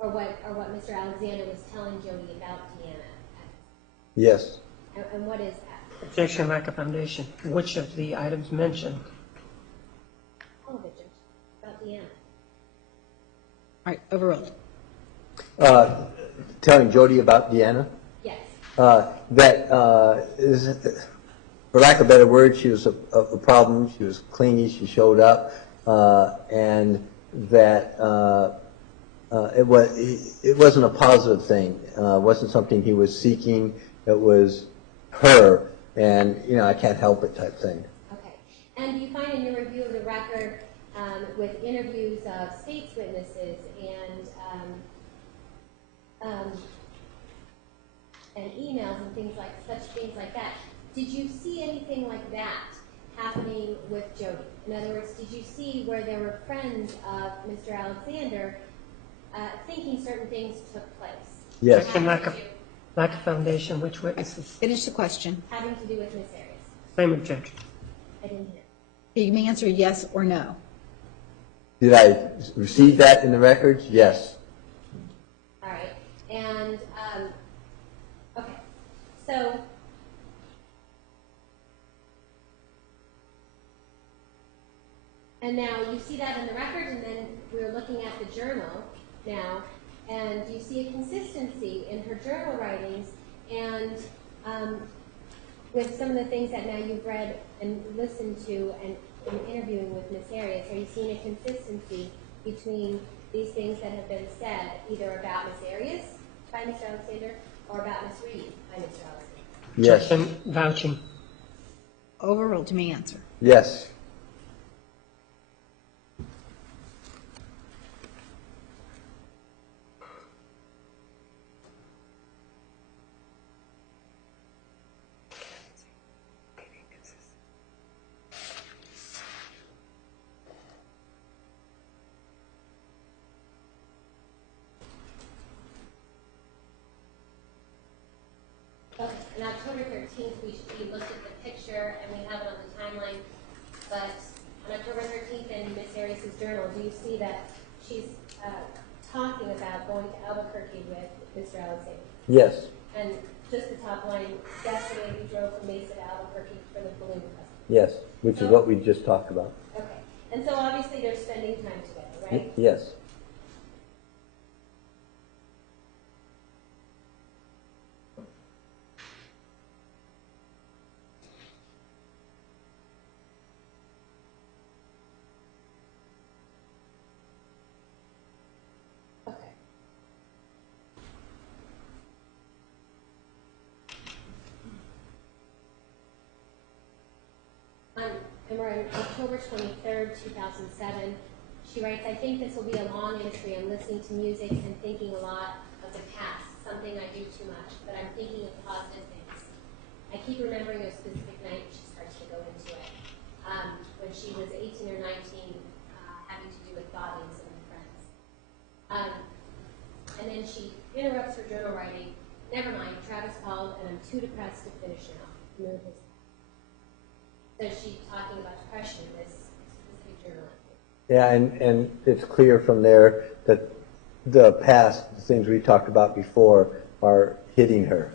or what Mr. Alexander was telling Jodi about Deanna? Yes. And what is that? Objection, lack of foundation. Which of the items mentioned? All of it, Judge. About Deanna. All right, overruled. Telling Jodi about Deanna? Yes. That is, for lack of a better word, she was a problem. She was clingy. She showed up, and that it wasn't a positive thing. It wasn't something he was seeking. It was her, and I can't help it type thing. Okay. And you find in your review of the record, with interviews of state's witnesses and emails and such things like that, did you see anything like that happening with Jodi? In other words, did you see where there were friends of Mr. Alexander thinking certain things took place? Yes. Objection, lack of foundation. Which witnesses? Finish the question. Having to do with Ms. Arias. Same objection. I didn't hear. You can answer yes or no. Did I receive that in the records? Yes. All right. And, okay. So, and now you see that in the record, and then we're looking at the journal now, and you see a consistency in her journal writings and with some of the things that now you've read and listened to and interviewing with Ms. Arias. Are you seeing a consistency between these things that have been said, either about Ms. Arias by Mr. Alexander or about Ms. Reed by Mr. Alexander? Yes. Objection, vouching. Overruled. To me, answer. Yes. Okay, on October 13th, we looked at the picture and we have it on the timeline, but on October 13th in Miss Arias' journal, do you see that she's talking about going to Albuquerque with Mr. Alexander? Yes, And just the top line, yesterday we drove from Mesa to Albuquerque for the balloon festival. yes, which is what we just talked about. Okay. And so obviously they're spending time together, right? Yes. Okay. And we're on October 23rd, 2007. She writes, I think this will be a long entry. I'm listening to music and thinking a lot of the past, something I do too much, but I'm thinking of positive things. I keep remembering a specific night, she starts to go into it, when she was 18 or 19, having to do with Bobby and some of her friends. And then she interrupts her journal writing. Never mind, Travis called and I'm too depressed to finish now. Move his. So she's talking about depression in this specific journal. Yeah, and it's clear from there that the past, the things we talked about before, are hitting her.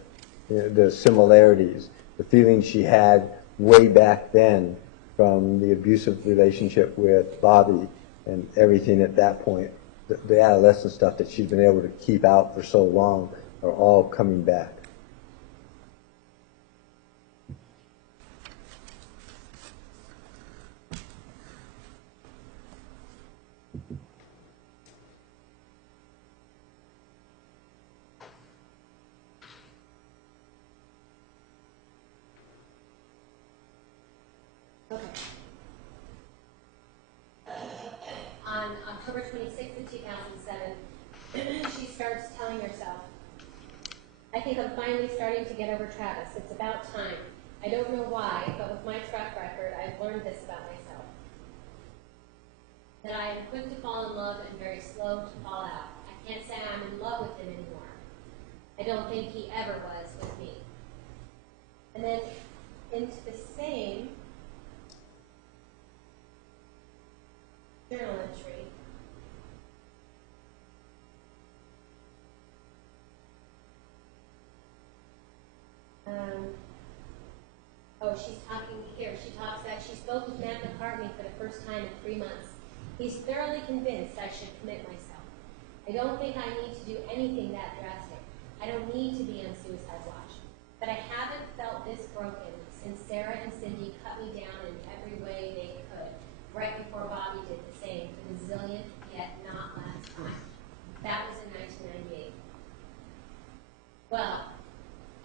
You know, the similarities, the feelings she had way back then from the abusive relationship with Bobby and everything at that point, the adolescent stuff that she's been able to keep out for so long are all coming back. Okay. On October 26th of 2007, she starts telling herself, I think I'm finally starting to get over Travis. It's about time. I don't know why, but with my track record, I've learned this about myself. That I am quick to fall in love and very slow to fall out. I can't say I'm in love with him anymore. I don't think he ever was with me. And then into the same journal entry. She's talking here. She talks that she spoke with Matt McCartney for the first time in 3 months. He's thoroughly convinced I should commit myself. I don't think I need to do anything that drastic. I don't need to be on suicide watch. But I haven't felt this broken since Sarah and Cindy cut me down in every way they could, right before Bobby did the same for the zillionth yet not last time. That was in 1998. Well,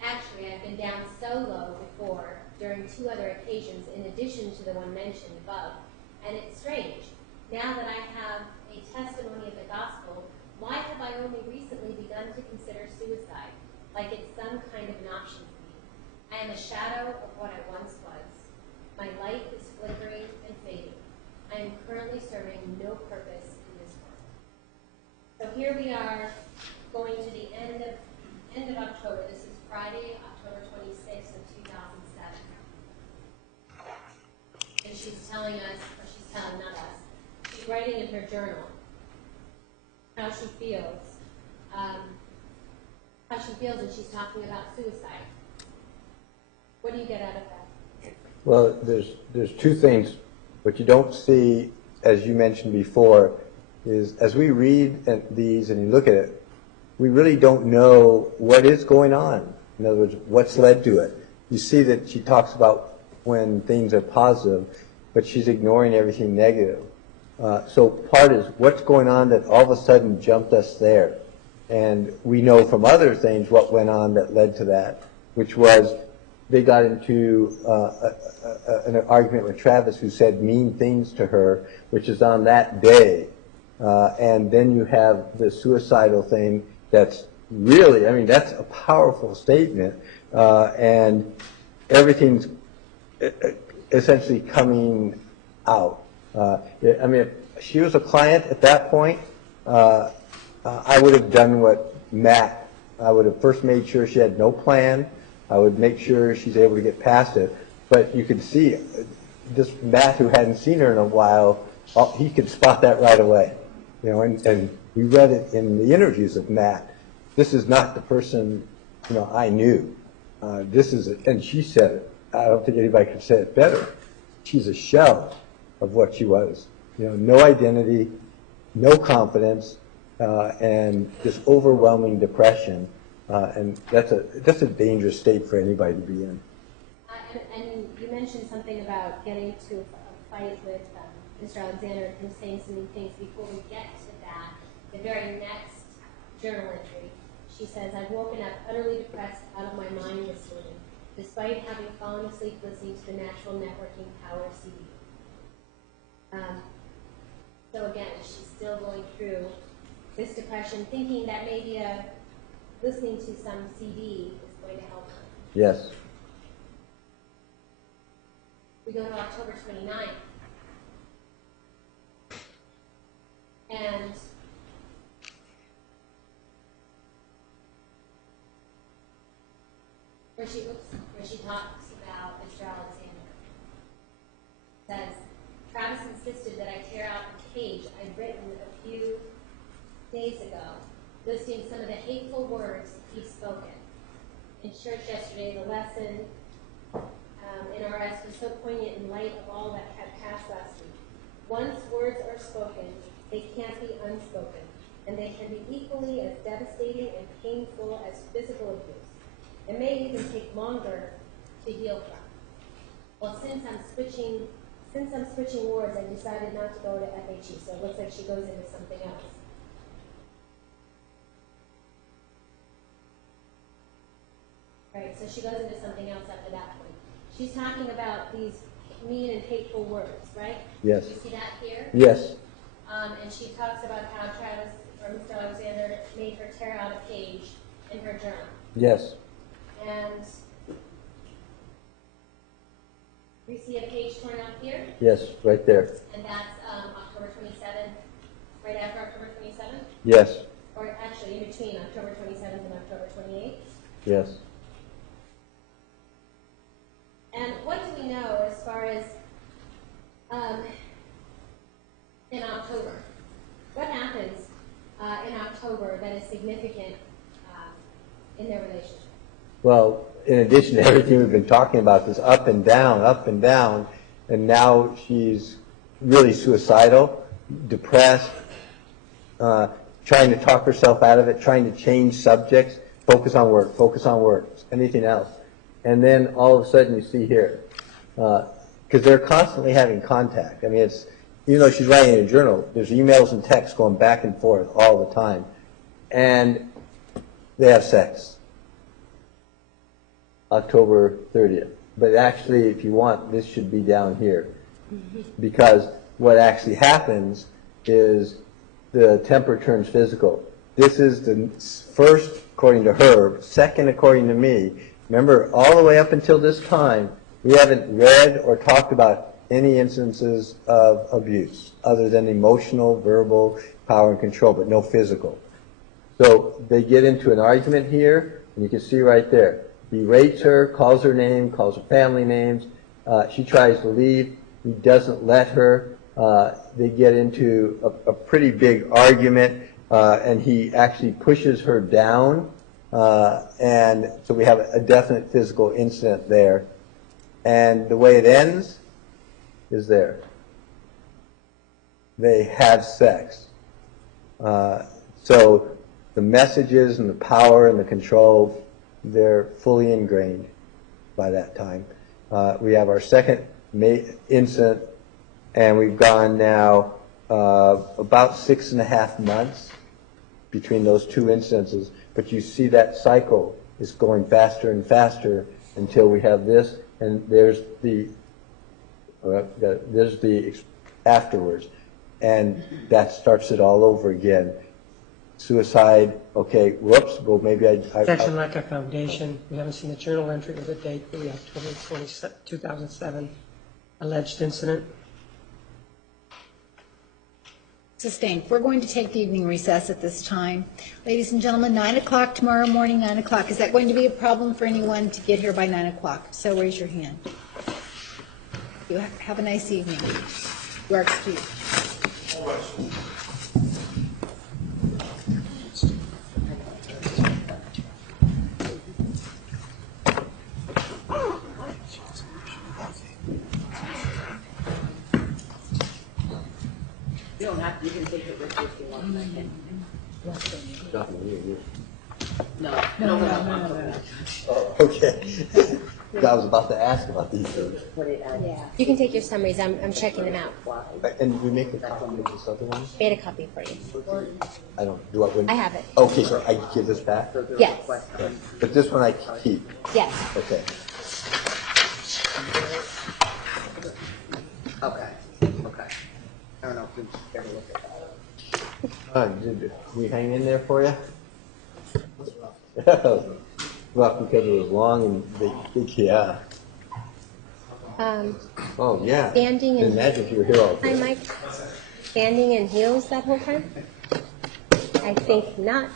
actually, I've been down so low before during 2 other occasions in addition to the one mentioned above, and it's strange. Now that I have a testimony of the gospel, why have I only recently begun to consider suicide, like it's some kind of an option for me? I am a shadow of what I once was. My light is flickering and fading. I am currently serving no purpose in this world. So here we are, going to the end of October. This is Friday, October 26th of 2007. And she's telling us, or she's telling not us, she's writing in her journal how she feels, and she's talking about suicide. What do you get out of that? Well, there's 2 things. What you don't see, as you mentioned before, is as we read these and you look at it, we really don't know what is going on. In other words, what's led to it. You see that she talks about when things are positive, but she's ignoring everything negative. So part is what's going on that all of a sudden jumped us there. And we know from other things what went on that led to that, which was they got into an argument with Travis, who said mean things to her, which is on that day. And then you have the suicidal thing that's really, I mean, that's a powerful statement. And everything's essentially coming out. I mean, if she was a client at that point, I would have done what Matt, I would have first made sure she had no plan. I would make sure she's able to get past it. But you can see this Matt, who hadn't seen her in a while, he could spot that right away. You know, and we read it in the interviews of Matt. This is not the person, you know, I knew. This is, and she said it. I don't think anybody could say it better. She's a shell of what she was. You know, no identity, no confidence, and this overwhelming depression. And that's a dangerous state for anybody to be in. And you mentioned something about getting to a fight with Mr. Alexander and saying so many things. Before we get to that, the very next journal entry, she says, "I've woken up utterly depressed out of my mind this morning, despite having fallen asleep listening to the Natural Networking Power CD." So again, she's still going through this depression, thinking that maybe listening to some CD is going to help her. Yes. We go to October 29th. And where she talks about Mr. Alexander. Says, "Travis insisted that I tear out the cage I'd written a few days ago, listing some of the hateful words he'd spoken. In church yesterday, the lesson in RS was so poignant in light of all that had passed last week. Once words are spoken, they can't be unspoken, and they can be equally as devastating and painful as physical abuse. It may even take longer to heal from. Well, since I'm switching wards, I decided not to go to FHE." So it looks like she goes into something else. Right, so she goes into something else after that point. She's talking about these mean and hateful words, right? Yes. You see that here? Yes. And she talks about how Travis, or Mr. Alexander, made her tear out a page in her journal. Yes. And we see a page torn out here, Yes, right there. and that's October 27th, right after October 27th, Yes. or actually in between October 27th and October 28th. Yes. And what do we know as far as in October? What happens in October that is significant in their relationship? Well, in addition to everything we've been talking about, this up and down, and now she's really suicidal, depressed, trying to talk herself out of it, trying to change subjects, focus on work, anything else. And then all of a sudden you see here, because they're constantly having contact. I mean, it's, even though she's writing in a journal, there's emails and texts going back and forth all the time. And they have sex. October 30th. But actually, if you want, this should be down here. Because what actually happens is the temper turns physical. This is the first, according to her, second, according to me. Remember, all the way up until this time, we haven't read or talked about any instances of abuse other than emotional, verbal, power and control, but no physical. So they get into an argument here, and you can see right there. He berates her, calls her name, calls her family names. She tries to leave. He doesn't let her. They get into a pretty big argument, and he actually pushes her down. And so we have a definite physical incident there. And the way it ends is there. They have sex. So the messages and the power and the control, they're fully ingrained by that time. We have our second incident, and we've gone now about 6.5 months between those two instances. But you see that cycle is going faster and faster until we have this, and there's the afterwards, and that starts it all over again. Suicide, okay, whoops, well maybe I Section lack of foundation. We haven't seen the journal entry with the date for the October 2007 alleged incident. Sustained. We're going to take the evening recess at this time. Ladies and gentlemen, 9 o'clock tomorrow morning, 9 o'clock. Is that going to be a problem for anyone to get here by 9 o'clock? So raise your hand. You have a nice evening. You are excused. You don't have to, you can take it with you if you want. No. Oh, okay. I was about to ask about these things. Put it on. Yeah. You can take your summaries. I'm checking them out. And we make a copy of this other one? Made a copy for you. I don't, do I? I have it. Okay, so I give this back? Yes. But this one I keep? Yes. Okay. Okay, okay. I don't know if you care to look at that. Did we hang in there for you? Well, because it was long and big, yeah. Oh, yeah. Standing and- Imagine if you were here all Hi, day. Mike. Standing in heels that whole time? I think not.